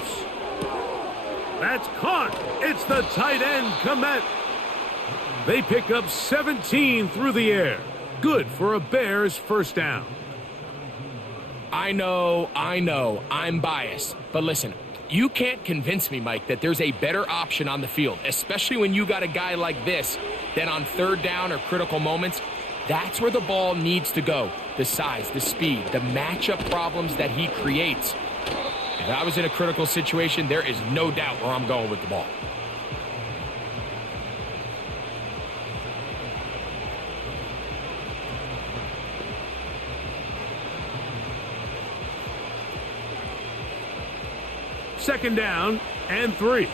That's caught. It's the tight end, Komet. They pick up 17 through the air. Good for a Bears 1st down. I know, I'm biased. But listen, you can't convince me, Mike, that there's a better option on the field, especially when you got a guy like this, that on third down or critical moments, that's where the ball needs to go. The size, the speed, the matchup problems that he creates. If I was in a critical situation, there is no doubt where I'm going with the ball. Second down and 3.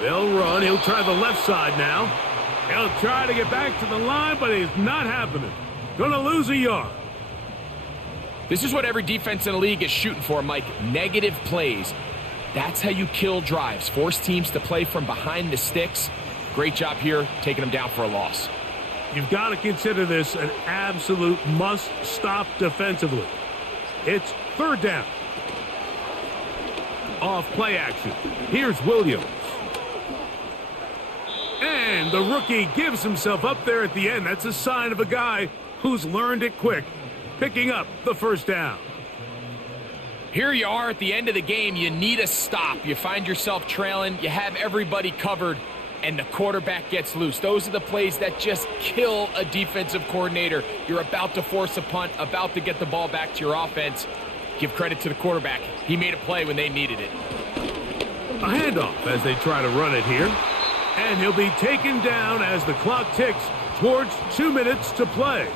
They'll run. He'll try the left side now. He'll try to get back to the line, but it's not happening. Going to lose a yard. This is what every defense in the league is shooting for, Mike. Negative plays. That's how you kill drives. Force teams to play from behind the sticks. Great job here, taking them down for a loss. You've got to consider this an absolute must-stop defensively. It's third down. Off play action. Here's Williams. And the rookie gives himself up there at the end. That's a sign of a guy who's learned it quick, picking up the first down. Here you are at the end of the game. You need a stop. You find yourself trailing. You have everybody covered, and the quarterback gets loose. Those are the plays that just kill a defensive coordinator. You're about to force a punt, about to get the ball back to your offense. Give credit to the quarterback. He made a play when they needed it. A handoff as they try to run it here. And he'll be taken down as the clock ticks towards 2 minutes to play.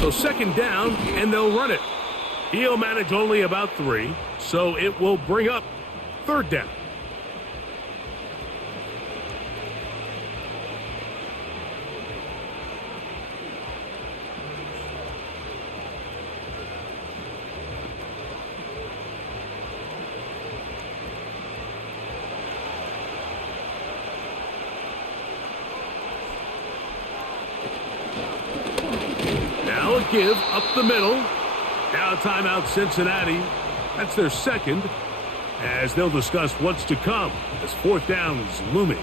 So second down, and they'll run it. He'll manage only about 3, so it will bring up third down. Now a give up the middle. Now timeout Cincinnati. That's their second, as they'll discuss what's to come as fourth down is looming.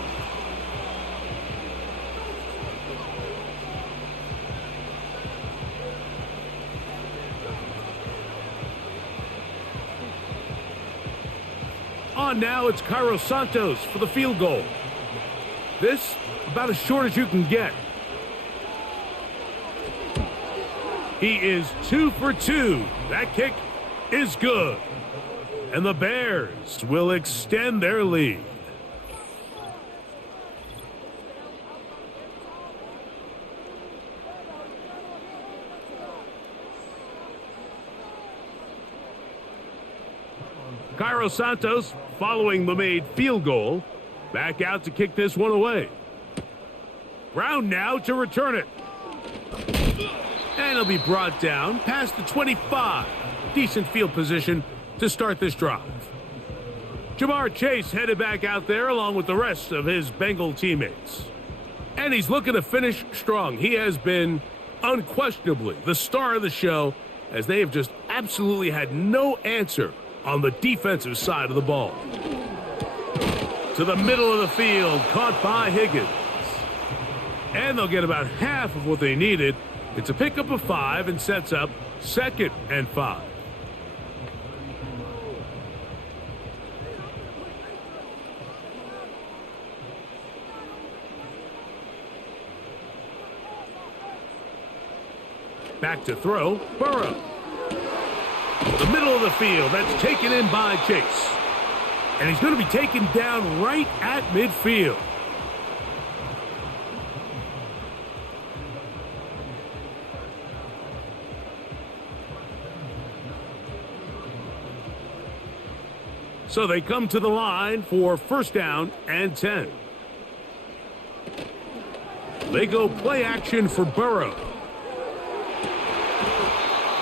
On now, it's Cairo Santos for the field goal. This about as short as you can get. He is 2 for 2. That kick is good. And the Bears will extend their lead. Cairo Santos, following the made field goal, back out to kick this one away. Brown now to return it. And he'll be brought down past the 25. Decent field position to start this drive. Jamar Chase headed back out there along with the rest of his Bengal teammates. And he's looking to finish strong. He has been unquestionably the star of the show, as they have just absolutely had no answer on the defensive side of the ball. To the middle of the field, caught by Higgins. And they'll get about half of what they needed. It's a pickup of 5 and sets up 2nd and 5. Back to throw, Burrow. The middle of the field, that's taken in by Chase. And he's going to be taken down right at midfield. So they come to the line for first down and 10. They go play action for Burrow.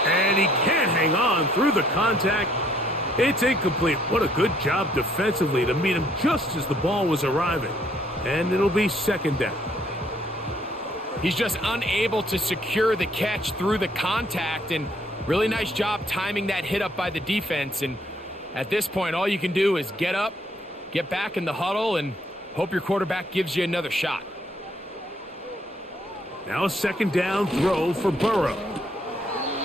And he can't hang on through the contact. It's incomplete. What a good job defensively to meet him just as the ball was arriving. And it'll be second down. He's just unable to secure the catch through the contact, and really nice job timing that hit up by the defense. And at this point, all you can do is get up, get back in the huddle, and hope your quarterback gives you another shot. Now a second down throw for Burrow.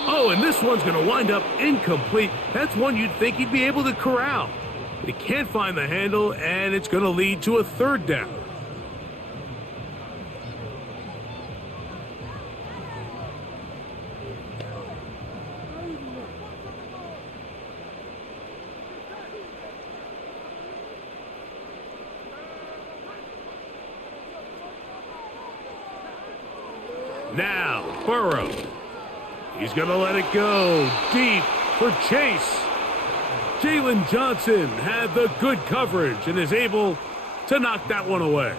Oh, and this one's going to wind up incomplete. That's one you'd think he'd be able to corral. But he can't find the handle, and it's going to lead to a third down. Now, Burrow. He's going to let it go deep for Chase. Jalen Johnson had the good coverage and is able to knock that one away.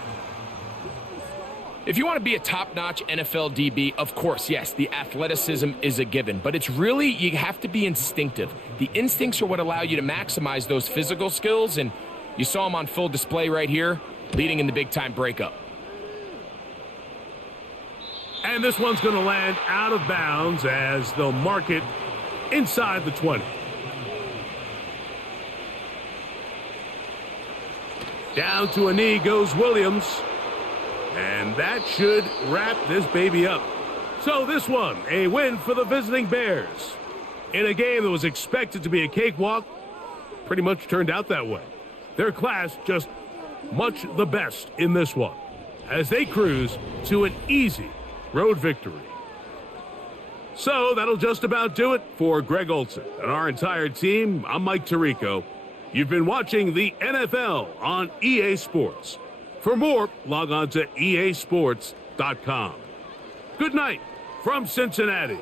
If you want to be a top-notch NFL DB, of course, yes, the athleticism is a given. But it's really, you have to be instinctive. The instincts are what allow you to maximize those physical skills, and you saw them on full display right here, leading in the big-time breakup. And this one's going to land out of bounds as they'll mark it inside the 20. Down to a knee goes Williams. And that should wrap this baby up. So this one, a win for the visiting Bears. In a game that was expected to be a cakewalk, pretty much turned out that way. Their class just much the best in this one as they cruise to an easy road victory. So that'll just about do it for Greg Olson and our entire team. I'm Mike Tirico. You've been watching the NFL on EA Sports. For more, log on to easports.com. Good night from Cincinnati.